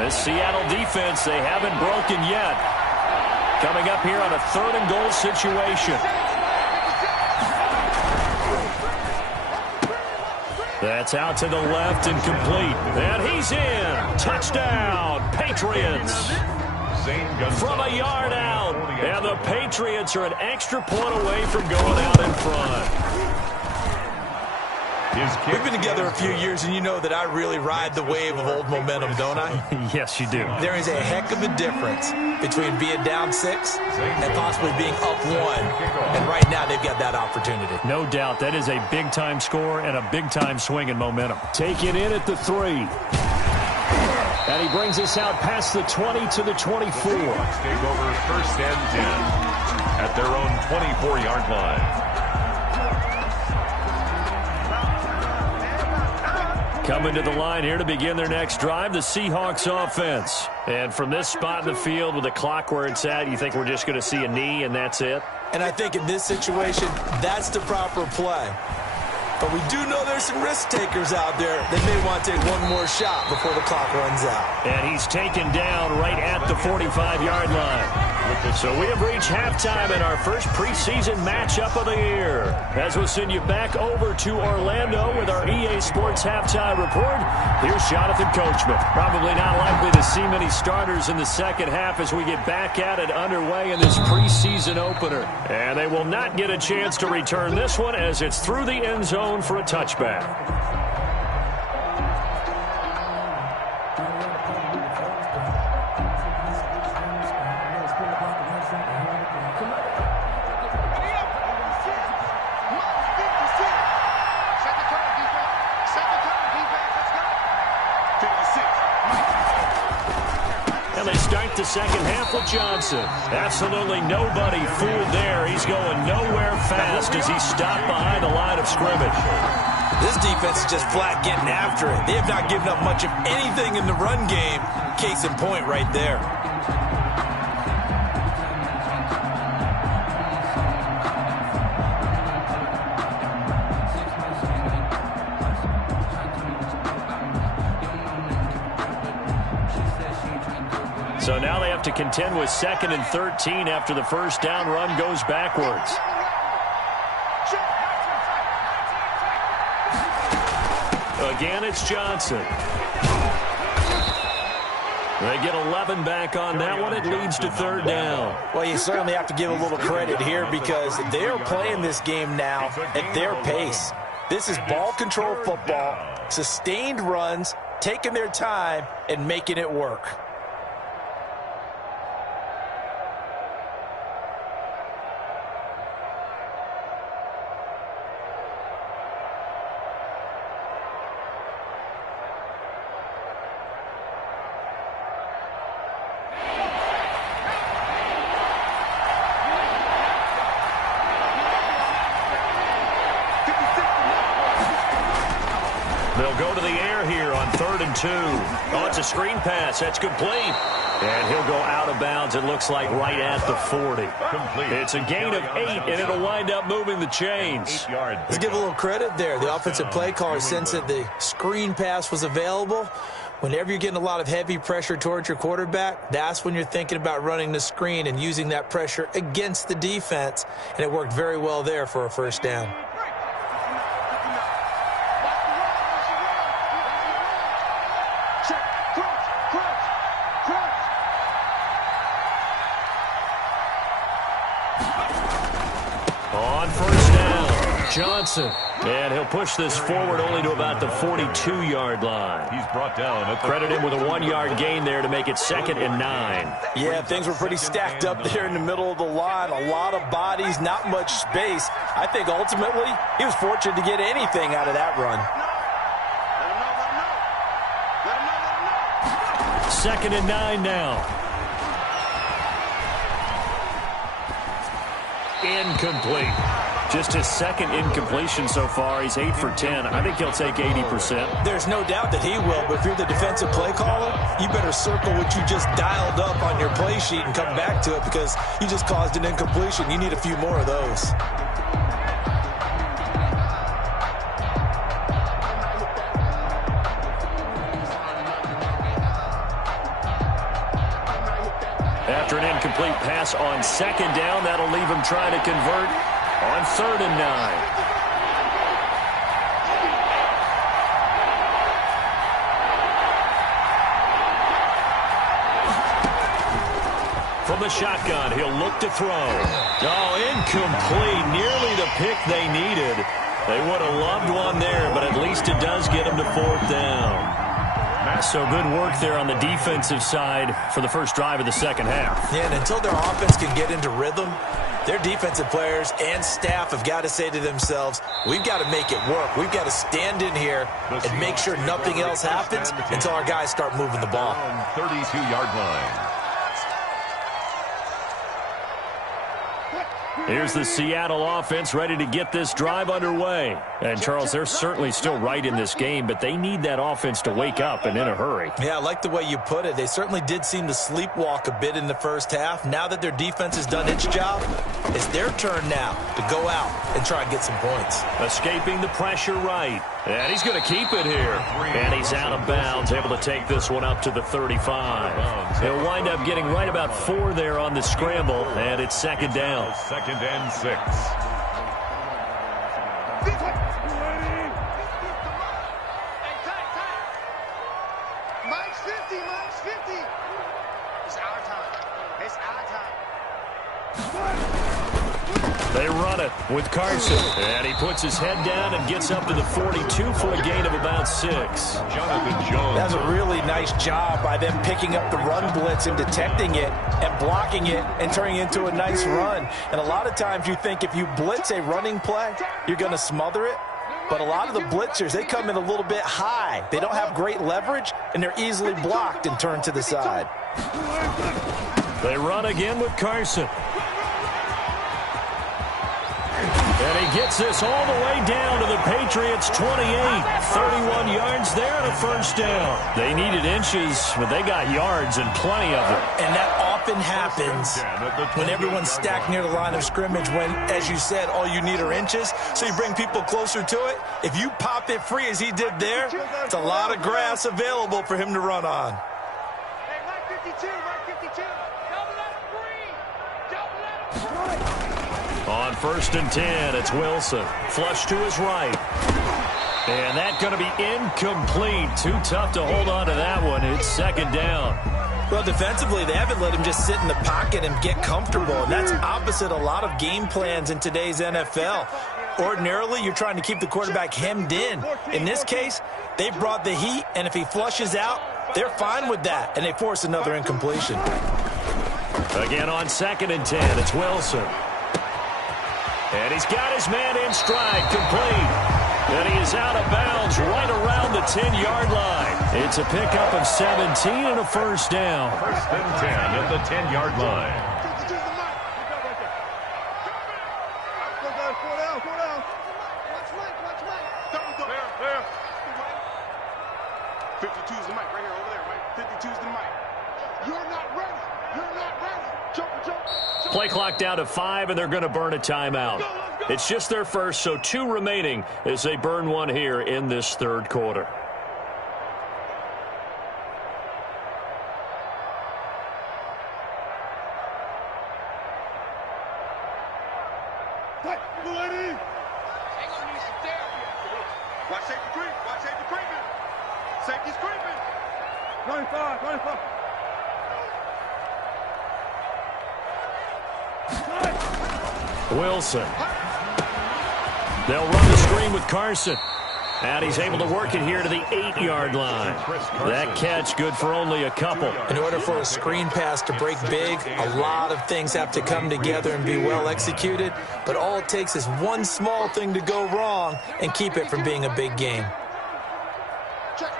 This Seattle defense, they haven't broken yet. Coming up here on a 3rd and goal situation. That's out to the left and complete. And he's in. Touchdown, Patriots. From a yard out. And the Patriots are an extra point away from going out in front. We've been together a few years, and you know that I really ride the wave of old momentum, don't I? Yes, you do. There is a heck of a difference between being down 6 and possibly being up 1. And right now, they've got that opportunity. No doubt. That is a big-time score and a big-time swing in momentum. Take it in at the 3. And he brings us out past the 20 to the 24. Take over 1st and 10 at their own 24-yard line. Coming to the line here to begin their next drive, the Seahawks offense. And from this spot in the field with the clock where it's at, you think we're just going to see a knee and that's it? And I think in this situation, that's the proper play. But we do know there's some risk takers out there that may want to take one more shot before the clock runs out. And he's taken down right at the 45-yard line. So we have reached halftime in our first preseason matchup of the year. As we'll send you back over to Orlando with our EA Sports halftime report, here's Jonathan Coachman. Probably not likely to see many starters in the second half as we get back at it underway in this preseason opener. And they will not get a chance to return this one as it's through the end zone for a touchback. Set the turn, defense. And they start the second half with Johnson. Absolutely nobody fooled there. He's going nowhere fast as he's stopped behind the line of scrimmage. This defense is just flat getting after it. They have not given up much of anything in the run game. Case in point right there. So now they have to contend with 2nd and 13 after the first down run goes backwards. Again, it's Johnson. They get 11 back on that one. It leads to 3rd down. Well, you certainly have to give a little credit here because they're playing this game now at their pace. This is ball control football, sustained runs, taking their time, and making it work. They'll go to the air here on 3rd and 2. Oh, it's a screen pass. That's complete. And he'll go out of bounds, it looks like, right at the 40. It's a gain of 8, and it'll wind up moving the chains. Let's give a little credit there. The offensive play caller sensed that the screen pass was available. Whenever you're getting a lot of heavy pressure towards your quarterback, that's when you're thinking about running the screen and using that pressure against the defense. And it worked very well there for a first down. On first down, Johnson. And he'll push this forward only to about the 42-yard line. He's brought down at the Credit him with a 1-yard gain there to make it 2nd and 9. Yeah, things were pretty stacked up there in the middle of the line. A lot of bodies, not much space. I think ultimately he was fortunate to get anything out of that run. 2nd and 9 now. Incomplete. Just his 2nd incompletion so far. He's 8 for 10. I think he'll take 80%. There's no doubt that he will, but if you're the defensive play caller, you better circle what you just dialed up on your play sheet and come back to it because you just caused an incompletion. You need a few more of those. After an incomplete pass on 2nd down, that'll leave him trying to convert on 3rd and 9. From the shotgun, he'll look to throw. Oh, incomplete. Nearly the pick they needed. They would have loved one there, but at least it does get them to 4th down. So good work there on the defensive side for the first drive of the second half. Yeah, and until their offense can get into rhythm, their defensive players and staff have got to say to themselves, we've got to make it work. We've got to stand in here and make sure nothing else happens until our guys start moving the ball. 32-yard line. Here's the Seattle offense ready to get this drive underway. And, Charles, they're certainly still right in this game, but they need that offense to wake up and in a hurry. Yeah, I like the way you put it. They certainly did seem to sleepwalk a bit in the first half. Now that their defense has done its job, it's their turn now to go out and try and get some points. Escaping the pressure right. And he's going to keep it here. And he's out of bounds, able to take this one up to the 35. He'll wind up getting right about 4 there on the scramble, and it's 2nd down. 2nd and 6. Mike's 50, Mike's 50. It's our time. It's our time. They run it with Carson. And he puts his head down and gets up to the 42 for a gain of about 6. Jonathan Jones. That's a really nice job by them picking up the run blitz and detecting it and blocking it and turning it into a nice run. And a lot of times you think if you blitz a running play, you're going to smother it. But a lot of the blitzers, they come in a little bit high. They don't have great leverage, and they're easily blocked and turned to the side. They run again with Carson. And he gets this all the way down to the Patriots' 28. 31 yards there and a first down. They needed inches, but they got yards and plenty of them. And that often happens when everyone's stacked near the line of scrimmage when, as you said, all you need are inches. So you bring people closer to it. If you pop it free as he did there, it's a lot of grass available for him to run on. Hey, Mike 52, Mike 52. Double that free. Double that free. On 1st and 10, it's Wilson. Flush to his right. And that's going to be incomplete. Too tough to hold on to that one. It's 2nd down. Well, defensively, they haven't let him just sit in the pocket and get comfortable. And that's opposite a lot of game plans in today's NFL. Ordinarily, you're trying to keep the quarterback hemmed in. In this case, they brought the heat, and if he flushes out, they're fine with that, and they force another incompletion. Again on 2nd and 10, it's Wilson. And he's got his man in stride, complete. And he is out of bounds right around the 10-yard line. It's a pickup of 17 and a first down. 1st and 10 at the 10-yard line. 52's the mic right here, over there, right? 52's the mic. You're not ready. You're not ready. Jump. Play clock down to 5, and they're going to burn a timeout. It's just their first, so 2 remaining as they burn one here in this 3rd quarter. Watch safety creep. Watch safety creeping. Safety's creeping. 95. Wilson. They'll run the screen with Carson. And he's able to work it here to the 8-yard line. That catch good for only a couple. In order for a screen pass to break big, a lot of things have to come together and be well executed. But all it takes is one small thing to go wrong and keep it from being a big game. Check.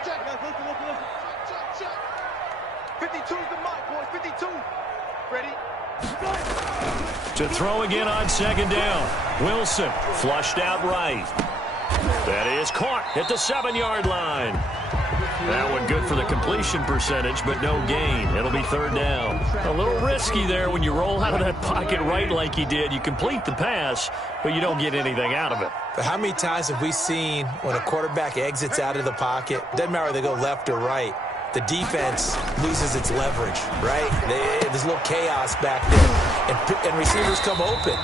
52's the mic, boys. 52. Ready? To throw again on 2nd down. Wilson flushed out right. That is caught at the 7-yard line. That one good for the completion percentage, but no gain. It'll be 3rd down. A little risky there when you roll out of that pocket right like he did. You complete the pass, but you don't get anything out of it. But how many times have we seen when a quarterback exits out of the pocket, doesn't matter if they go left or right, the defense loses its leverage, right? There's a little chaos back there, and receivers come open.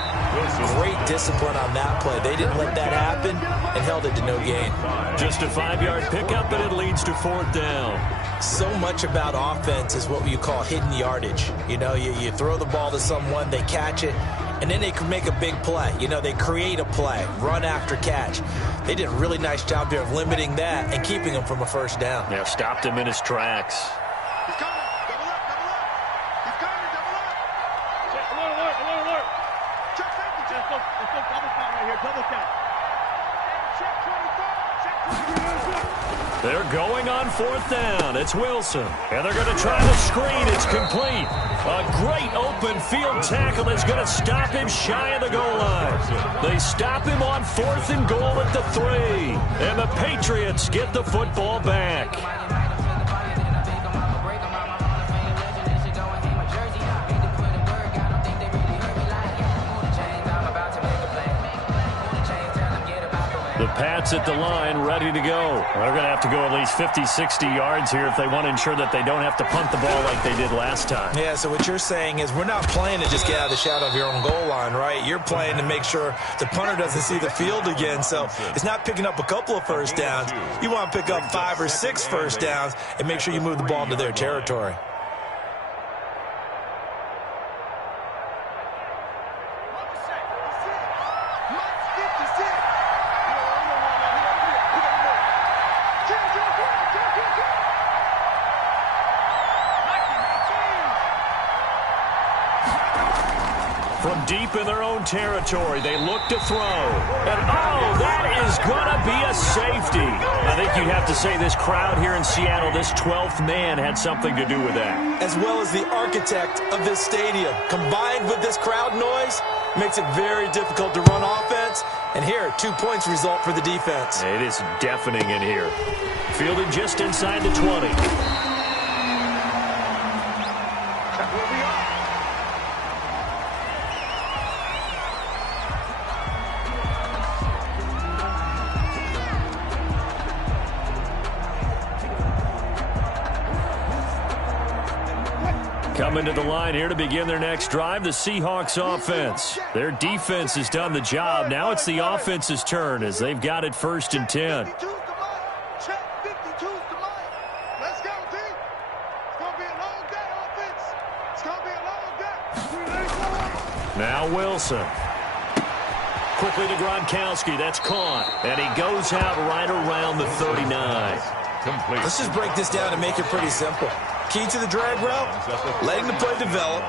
Great discipline on that play. They didn't let that happen and held it to no gain. Just a 5-yard pickup, and it leads to 4th down. So much about offense is what you call hidden yardage. You know, you throw the ball to someone, they catch it, and then they can make a big play. You know, they create a play, run after catch. They did a really nice job there of limiting that and keeping him from a first down. Yeah, stopped him in his tracks. He's coming. Double up. He's coming. Double up. Check. Alert. Check safety. Let's go double count right here. Double count. Check 25. Check 25. They're going on 4th down. It's Wilson. And they're going to try the screen. It's complete. A great open field tackle is going to stop him shy of the goal line. They stop him on 4th and goal at the 3. And the Patriots get the football back. The Pats at the line, ready to go. They're going to have to go at least 50, 60 yards here if they want to ensure that they don't have to punt the ball like they did last time. Yeah, so what you're saying is we're not playing to just get out of the shadow of your own goal line, right? You're playing to make sure the punter doesn't see the field again. So it's not picking up a couple of first downs. You want to pick up 5 or 6 first downs and make sure you move the ball into their territory. From deep deep in their own territory. They look to throw. And, oh, that is going to be a safety. I think you'd have to say this crowd here in Seattle, this 12th man, had something to do with that. As well as the architect of this stadium, combined with this crowd noise, makes it very difficult to run offense. And here, 2 points result for the defense. It is deafening in here. Fielded just inside the 20. Coming to the line here to begin their next drive, the Seahawks offense. Their defense has done the job. Now it's the offense's turn as they've got it 1st and 10. Check 52's the line. Let's go, team. It's going to be a long day, offense. It's going to be a long day. Now Wilson. Quickly to Gronkowski. That's caught. And he goes out right around the 39. Complete. Let's just break this down and make it pretty simple. Key to the drag route, letting the play develop,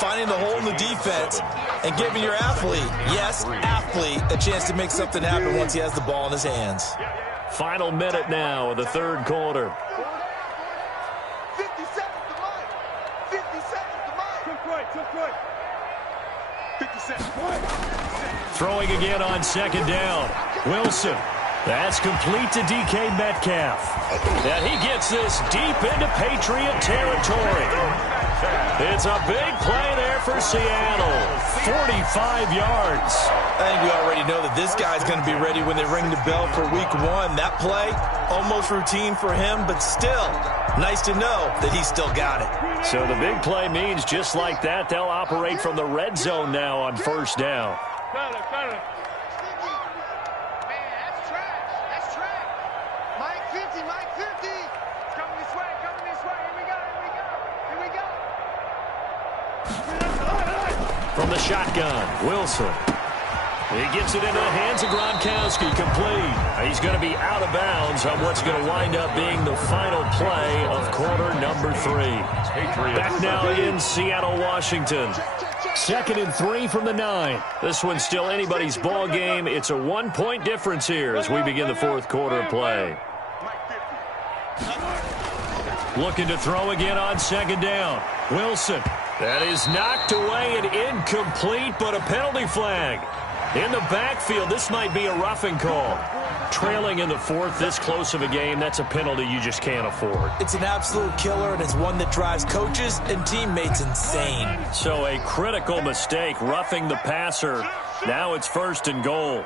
finding the hole in the defense, and giving your athlete, yes, athlete, a chance to make something happen once he has the ball in his hands. Final minute now of the 3rd quarter. 50 seconds to line. 50 seconds to line. Took right. 50 seconds. Throwing again on 2nd down. Wilson. That's complete to DK Metcalf. And he gets this deep into Patriot territory. It's a big play there for Seattle. 45 yards. I think we already know that this guy's going to be ready when they ring the bell for week 1. That play, almost routine for him, but still, nice to know that he's still got it. So the big play means just like that, they'll operate from the red zone now on 1st down. Got it. Mike 50. It's coming this way. Here we go. From the shotgun, Wilson. He gets it into the hands of Gronkowski, complete. He's going to be out of bounds on what's going to wind up being the final play of quarter number 3. Back now in Seattle, Washington. 2nd and 3 from the 9. This one's still anybody's ball game. It's a 1-point difference here as we begin the 4th quarter of play. Looking to throw again on 2nd down. Wilson. That is knocked away and incomplete, but a penalty flag. In the backfield, this might be a roughing call. Trailing in the 4th, this close of a game, that's a penalty you just can't afford. It's an absolute killer, and it's one that drives coaches and teammates insane. So a critical mistake, roughing the passer. Now it's 1st and goal.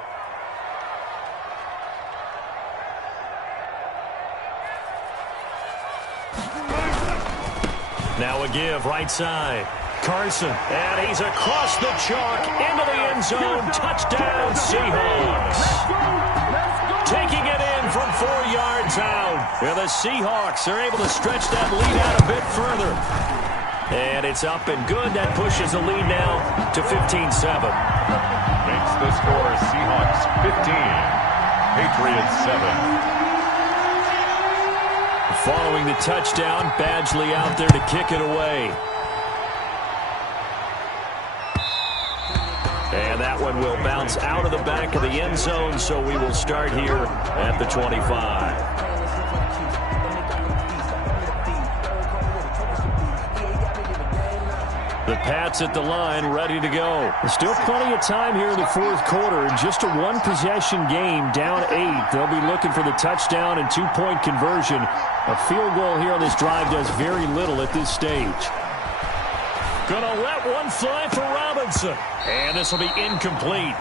Now a give, right side. Carson, and he's across the chalk into the end zone. Touchdown, Seahawks. Taking it in from 4 yards out. Well, the Seahawks are able to stretch that lead out a bit further. And it's up and good. That pushes the lead now to 15-7. Makes the score Seahawks 15, Patriots 7. Following the touchdown, Badgley out there to kick it away. And that one will bounce out of the back of the end zone, so we will start here at the 25. The Pats at the line, ready to go. There's still plenty of time here in the 4th quarter. Just a 1-possession game, down 8. They'll be looking for the touchdown and 2-point conversion. A field goal here on this drive does very little at this stage. Gonna let one fly for Robinson. And this will be incomplete.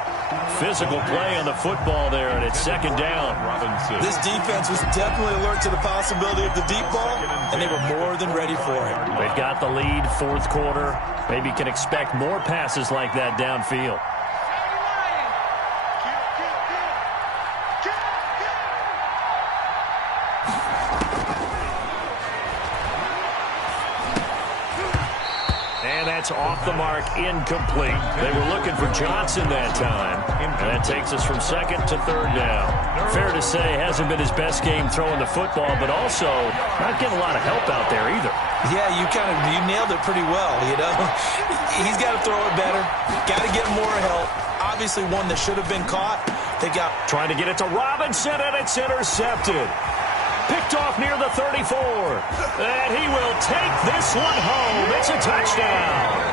Physical play on the football there, and it's 2nd down. Robinson. This defense was definitely alert to the possibility of the deep ball, and they were more than ready for it. They've got the lead, 4th quarter. Maybe can expect more passes like that downfield. that's off the mark, incomplete. They were looking for Johnson that time, and that takes us from second to third down. Fair to say, hasn't been his best game throwing the football, but also not getting a lot of help out there either. Yeah, you nailed it pretty well, He's got to throw it better. Got to get more help. Obviously one that should have been caught. Trying to get it to Robinson, and it's intercepted. Picked off near the 34. And he will take this one home. It's a touchdown.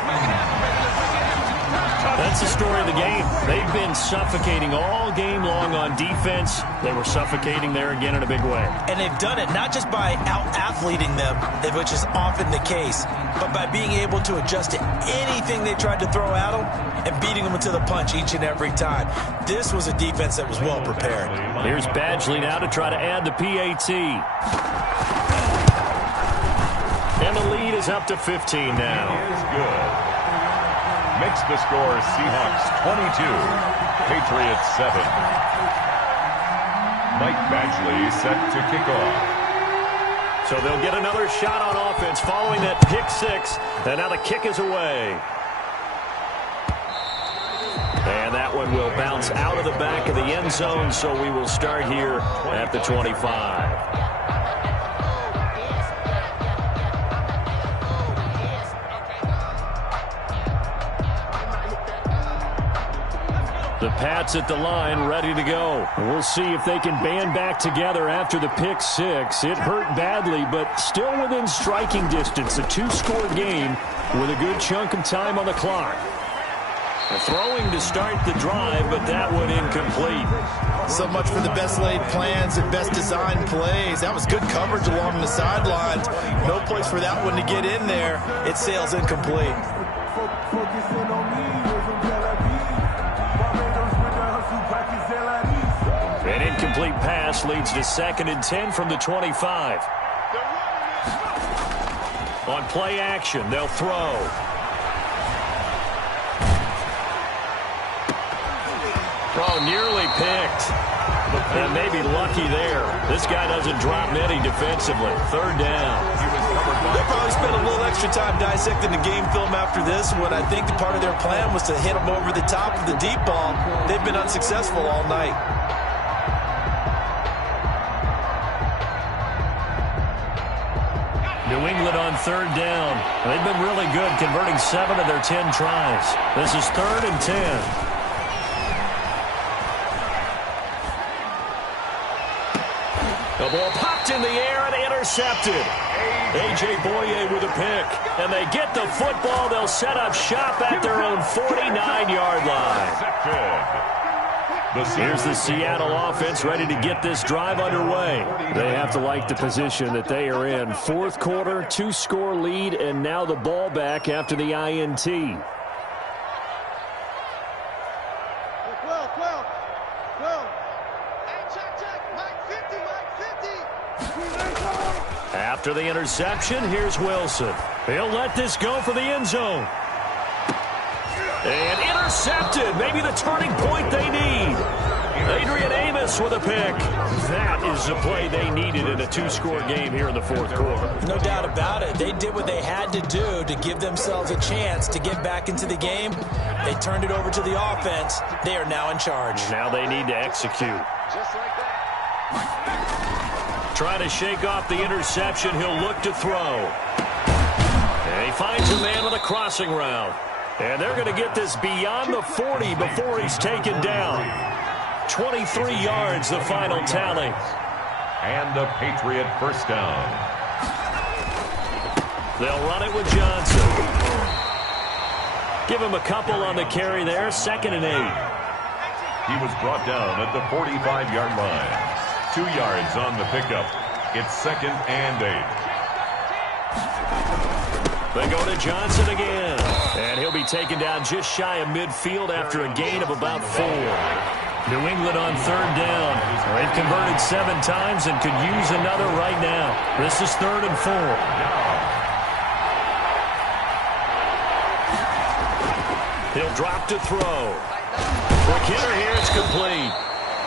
That's the story of the game. They've been suffocating all game long on defense. They were suffocating there again in a big way. And they've done it not just by out-athleting them, which is often the case, but by being able to adjust to anything they tried to throw at them and beating them to the punch each and every time. This was a defense that was well prepared. Here's Badgley now to try to add the PAT. And the lead is up to 15 now. Is good. Makes the score Seahawks 22, Patriots 7. Mike Badgley set to kick off. So they'll get another shot on offense following that pick six. And now the kick is away. And that one will bounce out of the back of the end zone, so we will start here at the 25. The Pats at the line, ready to go. We'll see if they can band back together after the pick six. It hurt badly, but still within striking distance. A two-score game with a good chunk of time on the clock. Throwing to start the drive, but that one incomplete. So much for the best laid plans and best designed plays. That was good coverage along the sidelines. No place for that one to get in there. It sails incomplete. An incomplete pass leads to 2nd and 10 from the 25. On play action, they'll throw. Oh, nearly picked. And maybe lucky there. This guy doesn't drop many defensively. 3rd down. They'll probably spend a little extra time dissecting the game film after this when I think part of their plan was to hit them over the top of the deep ball. They've been unsuccessful all night. New England on 3rd down. They've been really good, converting 7 of their 10 tries. This is 3rd and 10. The ball popped in the air and intercepted. A.J. Boye with a pick. And they get the football. They'll set up shop at their own 49-yard line. Here's the Seattle offense ready to get this drive underway. They have to like the position that they are in. 4th quarter, 2-score lead, and now the ball back after the INT. After the interception, here's Wilson. He'll let this go for the end zone. And intercepted. Maybe the turning point they need. Adrian Amos with a pick. That is the play they needed in a 2-score game here in the 4th quarter. No doubt about it. They did what they had to do to give themselves a chance to get back into the game. They turned it over to the offense. They are now in charge. Now they need to execute. Just like that. Trying to shake off the interception. He'll look to throw. And he finds a man with a crossing route. And they're going to get this beyond the 40 before he's taken down. 23 yards, the final tally. And a Patriot first down. They'll run it with Johnson. Give him a couple on the carry there. 2nd and 8. He was brought down at the 45-yard line. 2 yards on the pickup. It's 2nd and 8. They go to Johnson again. And he'll be taken down just shy of midfield after a gain of about 4. New England on 3rd down. They've converted 7 times and could use another right now. This is 3rd and 4. He'll drop to throw. Quick hitter here. It's complete.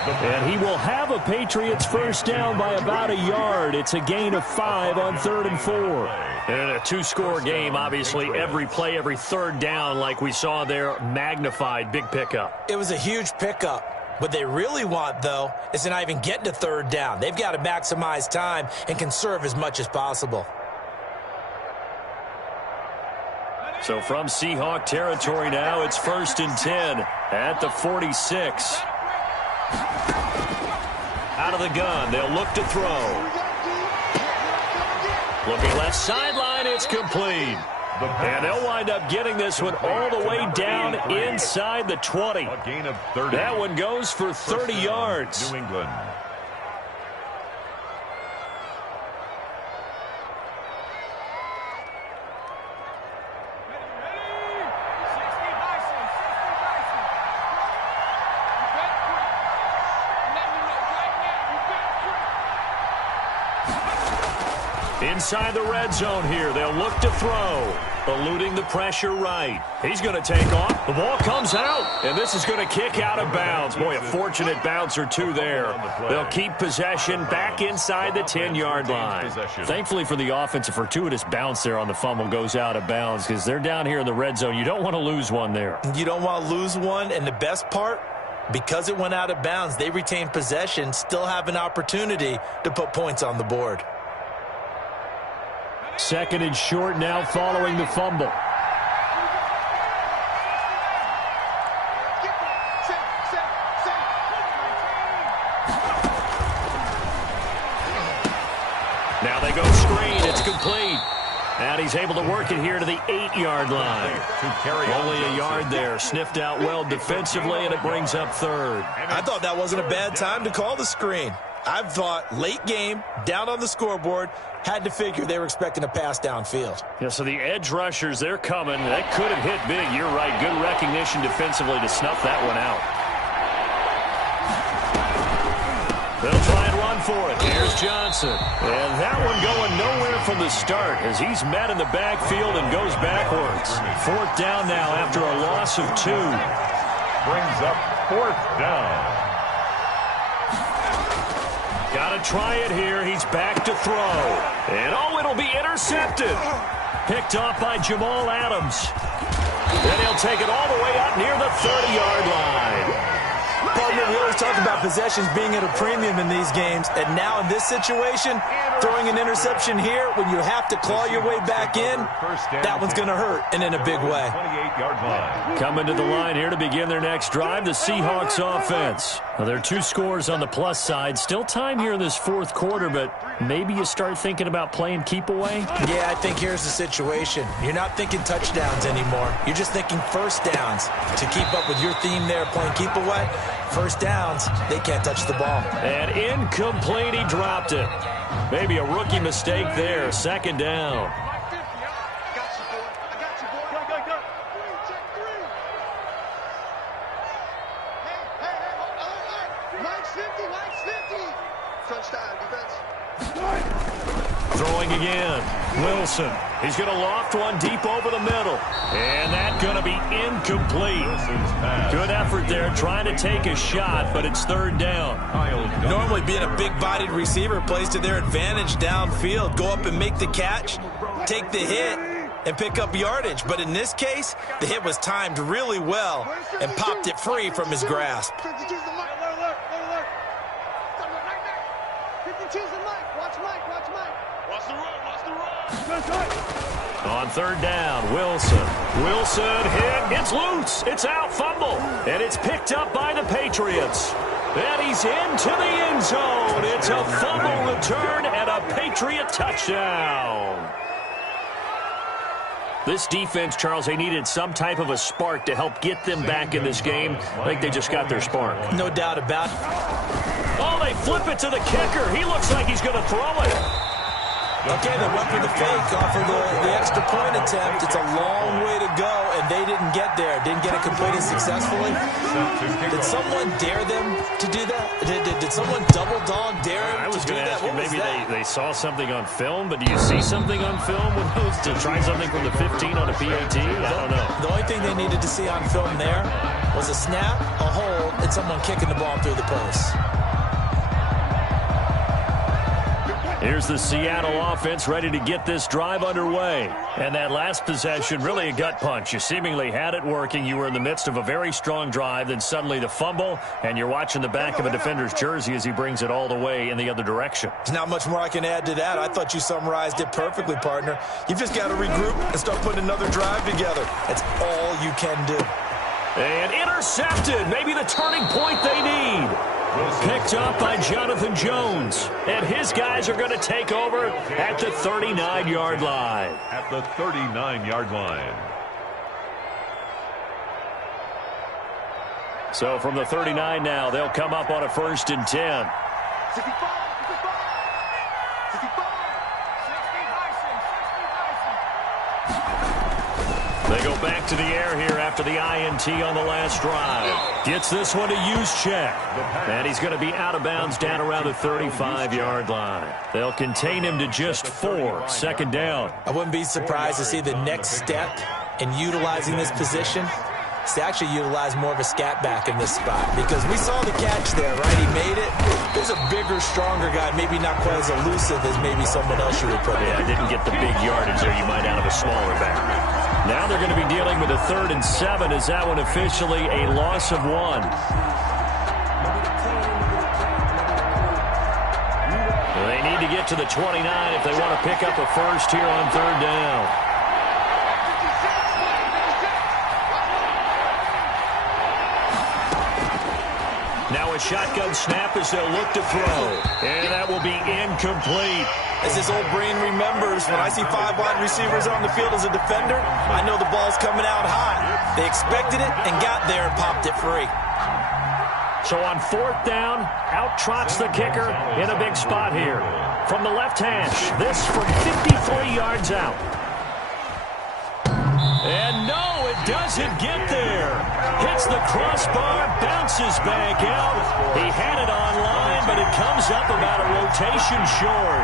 And he will have a Patriots first down by about a yard. It's a gain of 5 on 3rd and 4. And in a two-score game, obviously, every play, every third down, like we saw there, magnified. Big pickup. It was a huge pickup. What they really want, though, is to not even get to 3rd down. They've got to maximize time and conserve as much as possible. So from Seahawk territory now, it's 1st and 10 at the 46. Out of the gun, they'll look to throw. Looking left sideline, it's complete. And they'll wind up getting this one all the way down inside the 20. A gain of 30. That one goes for 30 yards. New England. Inside the red zone here, they'll look to throw. Eluding the pressure right. He's going to take off. The ball comes out, and this is going to kick out of bounds. Boy, a fortunate bounce or two there. They'll keep possession back inside the 10-yard line. Thankfully for the offense, a fortuitous bounce there on the fumble goes out of bounds because they're down here in the red zone. You don't want to lose one there. You don't want to lose one, and the best part, because it went out of bounds, they retain possession, still have an opportunity to put points on the board. 2nd and short now following the fumble. Now they go screen. It's complete. And he's able to work it here to the 8-yard line. Only a yard there. Sniffed out well defensively, and it brings up 3rd. I thought that wasn't a bad time to call the screen. I thought late game, down on the scoreboard, had to figure they were expecting a pass downfield. Yeah, so the edge rushers, they're coming. That could have hit big. You're right. Good recognition defensively to snuff that one out. They'll try and run for it. Here's Johnson. And that one going nowhere from the start as he's met in the backfield and goes backwards. 4th down now after a loss of 2. Brings up 4th down. Got to try it here. He's back to throw. And, it'll be intercepted. Picked off by Jamal Adams. Then he'll take it all the way up near the 30-yard line. Partner, we always talk about possessions being at a premium in these games, and now in this situation, throwing an interception here when you have to claw your way back in, that one's going to hurt, and in a big way. 28-yard line. Coming to the line here to begin their next drive, the Seahawks offense. Well, there are 2 scores on the plus side. Still time here in this 4th quarter, but maybe you start thinking about playing keep away? Yeah, I think here's the situation. You're not thinking touchdowns anymore. You're just thinking first downs. To keep up with your theme there, playing keep away, first downs, they can't touch the ball. And incomplete, he dropped it. Maybe a rookie mistake there. 2nd down. Throwing again. Wilson. He's going to loft one deep over the middle. And that's going to be incomplete. Good effort there trying to take a shot, but it's 3rd down. Normally being a big-bodied receiver plays to their advantage downfield. Go up and make the catch, take the hit, and pick up yardage. But in this case, the hit was timed really well and popped it free from his grasp. On 3rd down, Wilson. Wilson hit. It's loose. It's out. Fumble. And it's picked up by the Patriots. And he's into the end zone. It's a fumble return and a Patriot touchdown. This defense, Charles, they needed some type of a spark to help get them back in this game. I think they just got their spark. No doubt about it. Oh, they flip it to the kicker. He looks like he's going to throw it. Okay, they went for the fake off of the extra point attempt. It's a long way to go, and they didn't get there. Didn't get it completed successfully. Did someone dare them to do that? Did someone double dog dare them to do that? I was going to ask you, maybe they saw something on film, but do you see something on film with those to try something from the 15 on a PAT? I don't know. The only thing they needed to see on film there was a snap, a hold, and someone kicking the ball through the post. Here's the Seattle offense ready to get this drive underway. And that last possession, really a gut punch. You seemingly had it working. You were in the midst of a very strong drive. Then suddenly the fumble, and you're watching the back of a defender's jersey as he brings it all the way in the other direction. There's not much more I can add to that. I thought you summarized it perfectly, partner. You've just got to regroup and start putting another drive together. That's all you can do. And intercepted. Maybe the turning point they need. Picked up by Jonathan Jones. And his guys are going to take over at the 39-yard line. At the 39-yard line. So from the 39 now, they'll come up on a 1st and 10. 65. They go back to the air here after the INT on the last drive. Gets this one to Juszczyk. And he's going to be out of bounds down around the 35-yard line. They'll contain him to just 4. 2nd down. I wouldn't be surprised to see the next step in utilizing this position is to actually utilize more of a scat back in this spot, because we saw the catch there, right? He made it. There's a bigger, stronger guy, maybe not quite as elusive as maybe someone else you would put in. Yeah, didn't get the big yardage there you might out of a smaller back. Now they're going to be dealing with a 3rd and 7. Is that one officially a loss of 1? They need to get to the 29 if they want to pick up a first here on 3rd down. Now a shotgun snap as they'll look to throw. And that will be incomplete. As his old brain remembers, when I see 5 wide receivers on the field as a defender, I know the ball's coming out high. They expected it and got there and popped it free. So on 4th down, out trots the kicker in a big spot here. From the left hash, this from 53 yards out. And no, it doesn't get there. Hits the crossbar, bounces back out. He had it online, but it comes up about a rotation short.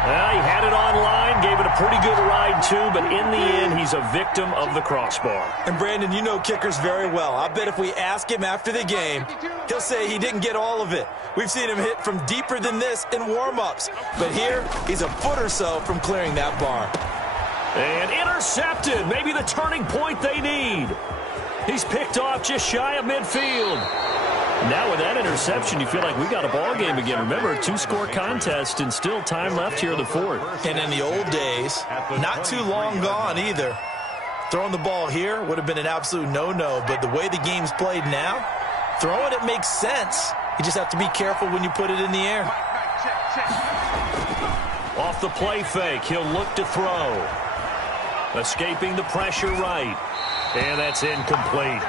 Well, he had it online, gave it a pretty good ride too, but in the end, he's a victim of the crossbar. And Brandon, you know kickers very well. I bet if we ask him after the game, he'll say he didn't get all of it. We've seen him hit from deeper than this in warm-ups. But here, he's a foot or so from clearing that bar. And intercepted. Maybe the turning point they need. He's picked off just shy of midfield. Now with that interception, you feel like we got a ball game again. Remember, a 2-score contest and still time left here in the 4th. And in the old days, not too long gone either, throwing the ball here would have been an absolute no-no. But the way the game's played now, throwing it makes sense. You just have to be careful when you put it in the air. Off the play fake, he'll look to throw. Escaping the pressure right. And that's incomplete.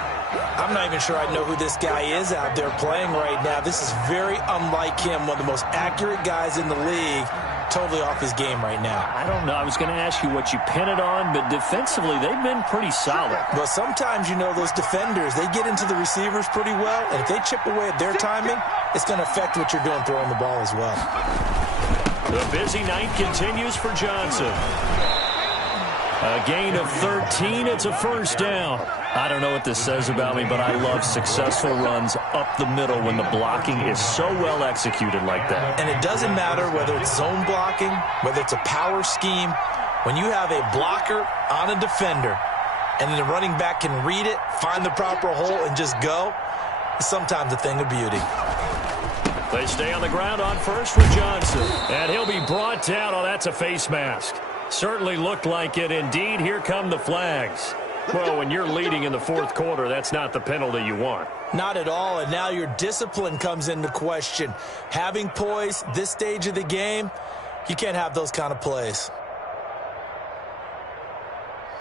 I'm not even sure I know who this guy is out there playing right now. This is very unlike him, one of the most accurate guys in the league, totally off his game right now. I don't know. I was going to ask you what you pin it on, but defensively, they've been pretty solid. But sometimes, you know, those defenders, they get into the receivers pretty well, and if they chip away at their timing, it's going to affect what you're doing throwing the ball as well. The busy night continues for Johnson. A gain of 13. It's a 1st down. I don't know what this says about me, but I love successful runs up the middle when the blocking is so well executed like that. And it doesn't matter whether it's zone blocking, whether it's a power scheme. When you have a blocker on a defender and then the running back can read it, find the proper hole, and just go, it's sometimes a thing of beauty. They stay on the ground on 1st with Johnson. And he'll be brought down. Oh, that's a face mask. Certainly looked like it. Indeed, here come the flags. Well, when you're leading in the 4th quarter, that's not the penalty you want. Not at all, and now your discipline comes into question. Having poise this stage of the game, you can't have those kind of plays.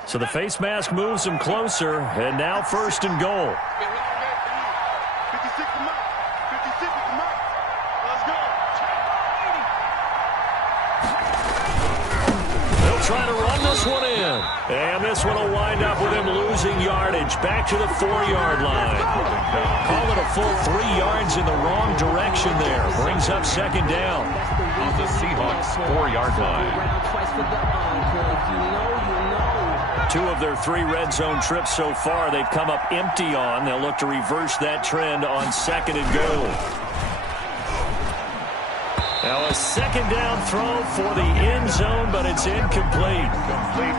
So the face mask moves him closer, and now 1st and goal. 56 to Mike. 56 to Mike. Let's go. They'll try to run this one in. And this one will wind up with him losing yardage back to the 4-yard line. Call it a full 3 yards in the wrong direction there. Brings up 2nd down. On the Seahawks 4-yard line. 2 of their 3 red zone trips so far, they've come up empty on. They'll look to reverse that trend on 2nd and goal. Now a 2nd down throw for the end zone, but it's incomplete.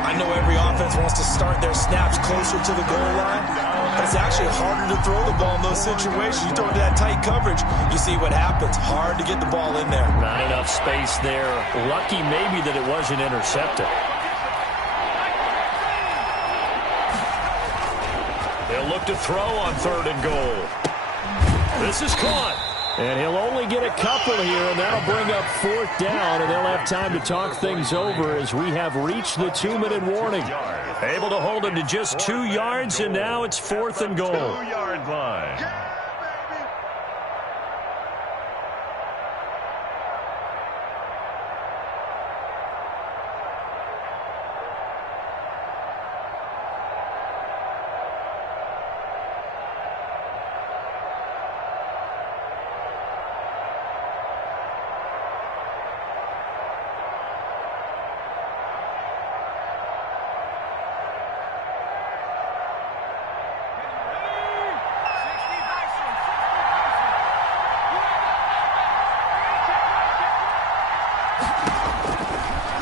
I know every offense wants to start their snaps closer to the goal line, but it's actually harder to throw the ball in those situations. You throw it to that tight coverage, you see what happens. Hard to get the ball in there. Not enough space there. Lucky maybe that it wasn't intercepted. They'll look to throw on 3rd and goal. This is caught. And he'll only get a couple here, and that'll bring up 4th down, and they'll have time to talk things over as we have reached the 2-minute warning. Able to hold him to just 2 yards, and now it's 4th and goal. 2-yard line.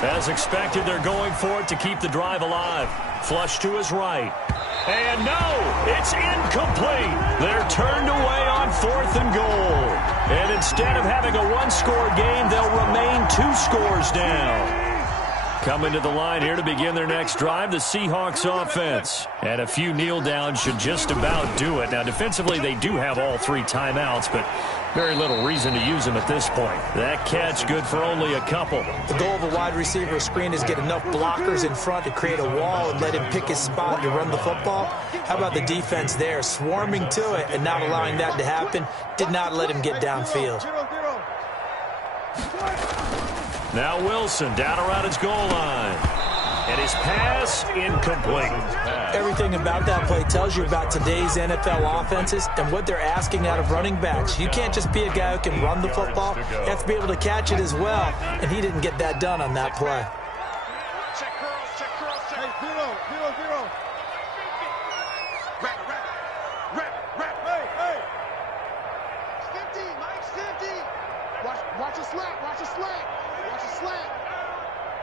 As expected, they're going for it to keep the drive alive. Flush to his right. And no, it's incomplete. They're turned away on 4th and goal. And instead of having a 1-score game, they'll remain 2 scores down. Coming to the line here to begin their next drive, the Seahawks offense. And a few kneel downs should just about do it. Now, defensively, they do have all 3 timeouts, but very little reason to use them at this point. That catch good for only a couple. The goal of a wide receiver screen is get enough blockers in front to create a wall and let him pick his spot to run the football. How about the defense there, swarming to it and not allowing that to happen? Did not let him get downfield. Now Wilson down around his goal line. And his pass incomplete. Everything about that play tells you about today's NFL offenses and what they're asking out of running backs. You can't just be a guy who can run the football. You have to be able to catch it as well, and he didn't get that done on that play. Check curls, check curls, check. Hey, zero. Rap. Hey. It's 50, Mike, 50. Watch a slant. Watch a slant.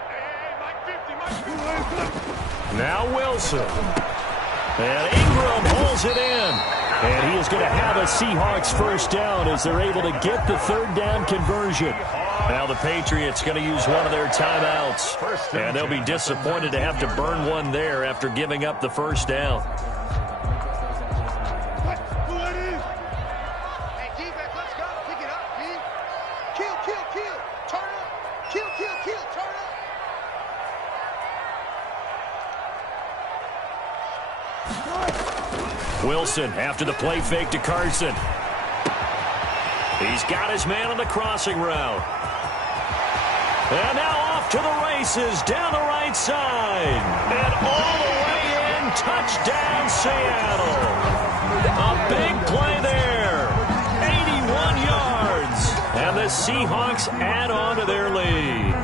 Hey, Mike 50. Now Wilson. And Ingram holds it in. And he is going to have a Seahawks 1st down as they're able to get the 3rd down conversion. Now the Patriots going to use one of their timeouts. And they'll be disappointed to have to burn one there after giving up the 1st down. Hey, defense, let's go. Pick it up, D. Kill. Turn up. Kill. Turn up. Wilson after the play fake to Carson. He's got his man on the crossing route. And now off to the races down the right side. And all the way in, touchdown Seattle. A big play there. 81 yards. And the Seahawks add on to their lead.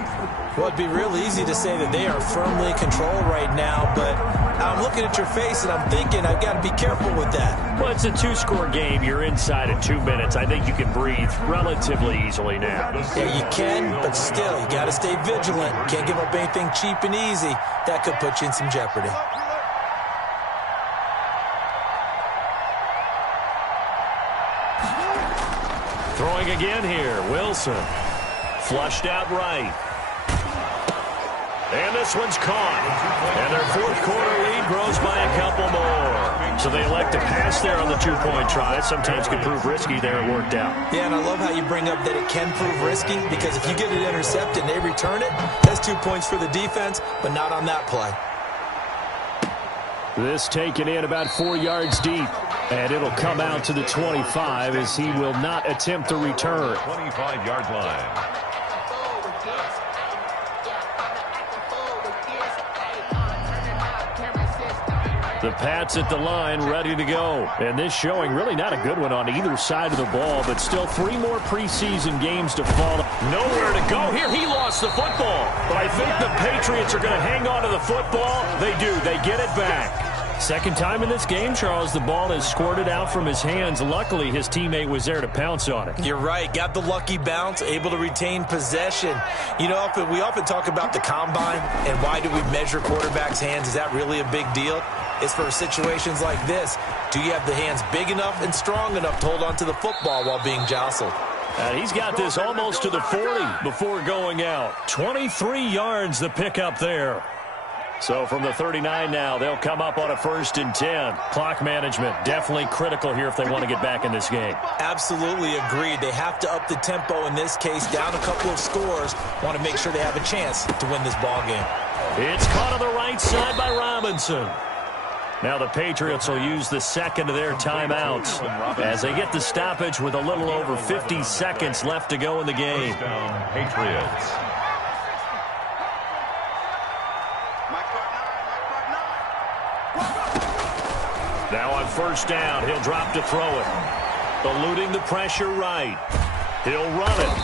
Well, it'd be real easy to say that they are firmly in control right now, but I'm looking at your face and I'm thinking I've got to be careful with that. Well, it's a 2-score game. You're inside in 2 minutes. I think you can breathe relatively easily now. Yeah, you can, but still, you got to stay vigilant. Can't give up anything cheap and easy. That could put you in some jeopardy. Throwing again here, Wilson. Flushed out right. And this one's caught. And their 4th quarter lead grows by a couple more. So they elect to pass there on the 2-point try. Sometimes can prove risky there. It worked out. Yeah, and I love how you bring up that it can prove risky, because if you get it intercepted and they return it, that's 2 points for the defense, but not on that play. This taken in about 4 yards deep. And it'll come out to the 25 as he will not attempt to return. 25-yard line. The Pats at the line, ready to go. And this showing really not a good one on either side of the ball, but still 3 more preseason games to follow. Nowhere to go here. He lost the football. But I think the Patriots are going to hang on to the football. They do. They get it back. Second time in this game, Charles, the ball has squirted out from his hands. Luckily, his teammate was there to pounce on it. You're right. Got the lucky bounce, able to retain possession. You know, we often talk about the combine and why do we measure quarterbacks' hands. Is that really a big deal? It's for situations like this. Do you have the hands big enough and strong enough to hold on to the football while being jostled? And he's got this almost to the 40 before going out. 23 yards the pickup there. So from the 39 now, they'll come up on a 1st and 10. Clock management definitely critical here if they want to get back in this game. Absolutely agreed. They have to up the tempo in this case, down a couple of scores. Want to make sure they have a chance to win this ball game. It's caught on the right side by Robinson. Now the Patriots will use the second of their timeouts as they get the stoppage with a little over 50 seconds left to go in the game. Patriots. Now on 1st down, he'll drop to throw it. Eluding the pressure right. He'll run it.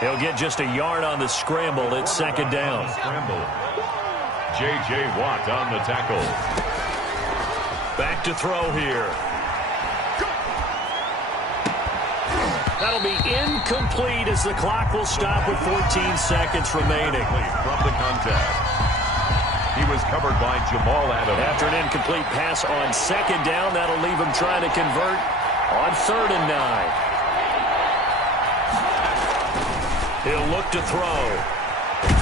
He'll get just a yard on the scramble. It's 2nd down. J.J. Watt on the tackle. Back to throw here. That'll be incomplete as the clock will stop with 14 seconds remaining. From the contest. He was covered by Jamal Adams. After an incomplete pass on 2nd down, that'll leave him trying to convert on 3rd and 9. He'll look to throw.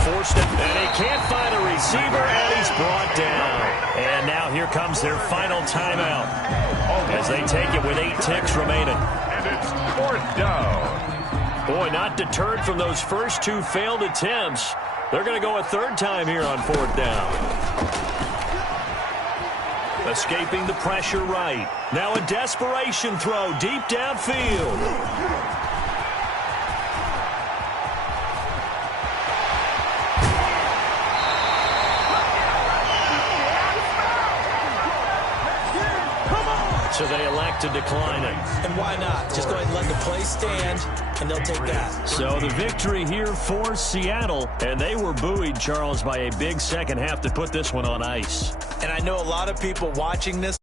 Forced it, and he can't find a receiver, and he's brought down. And now here comes their final timeout as they take it with 8 ticks remaining. And it's 4th down. Boy, not deterred from those first 2 failed attempts. They're going to go a 3rd time here on 4th down. Escaping the pressure right. Now a desperation throw deep downfield. So they elect to decline it. And why not? Just go ahead and let the play stand, and they'll take that. So the victory here for Seattle, and they were buoyed, Charles, by a big second half to put this one on ice. And I know a lot of people watching this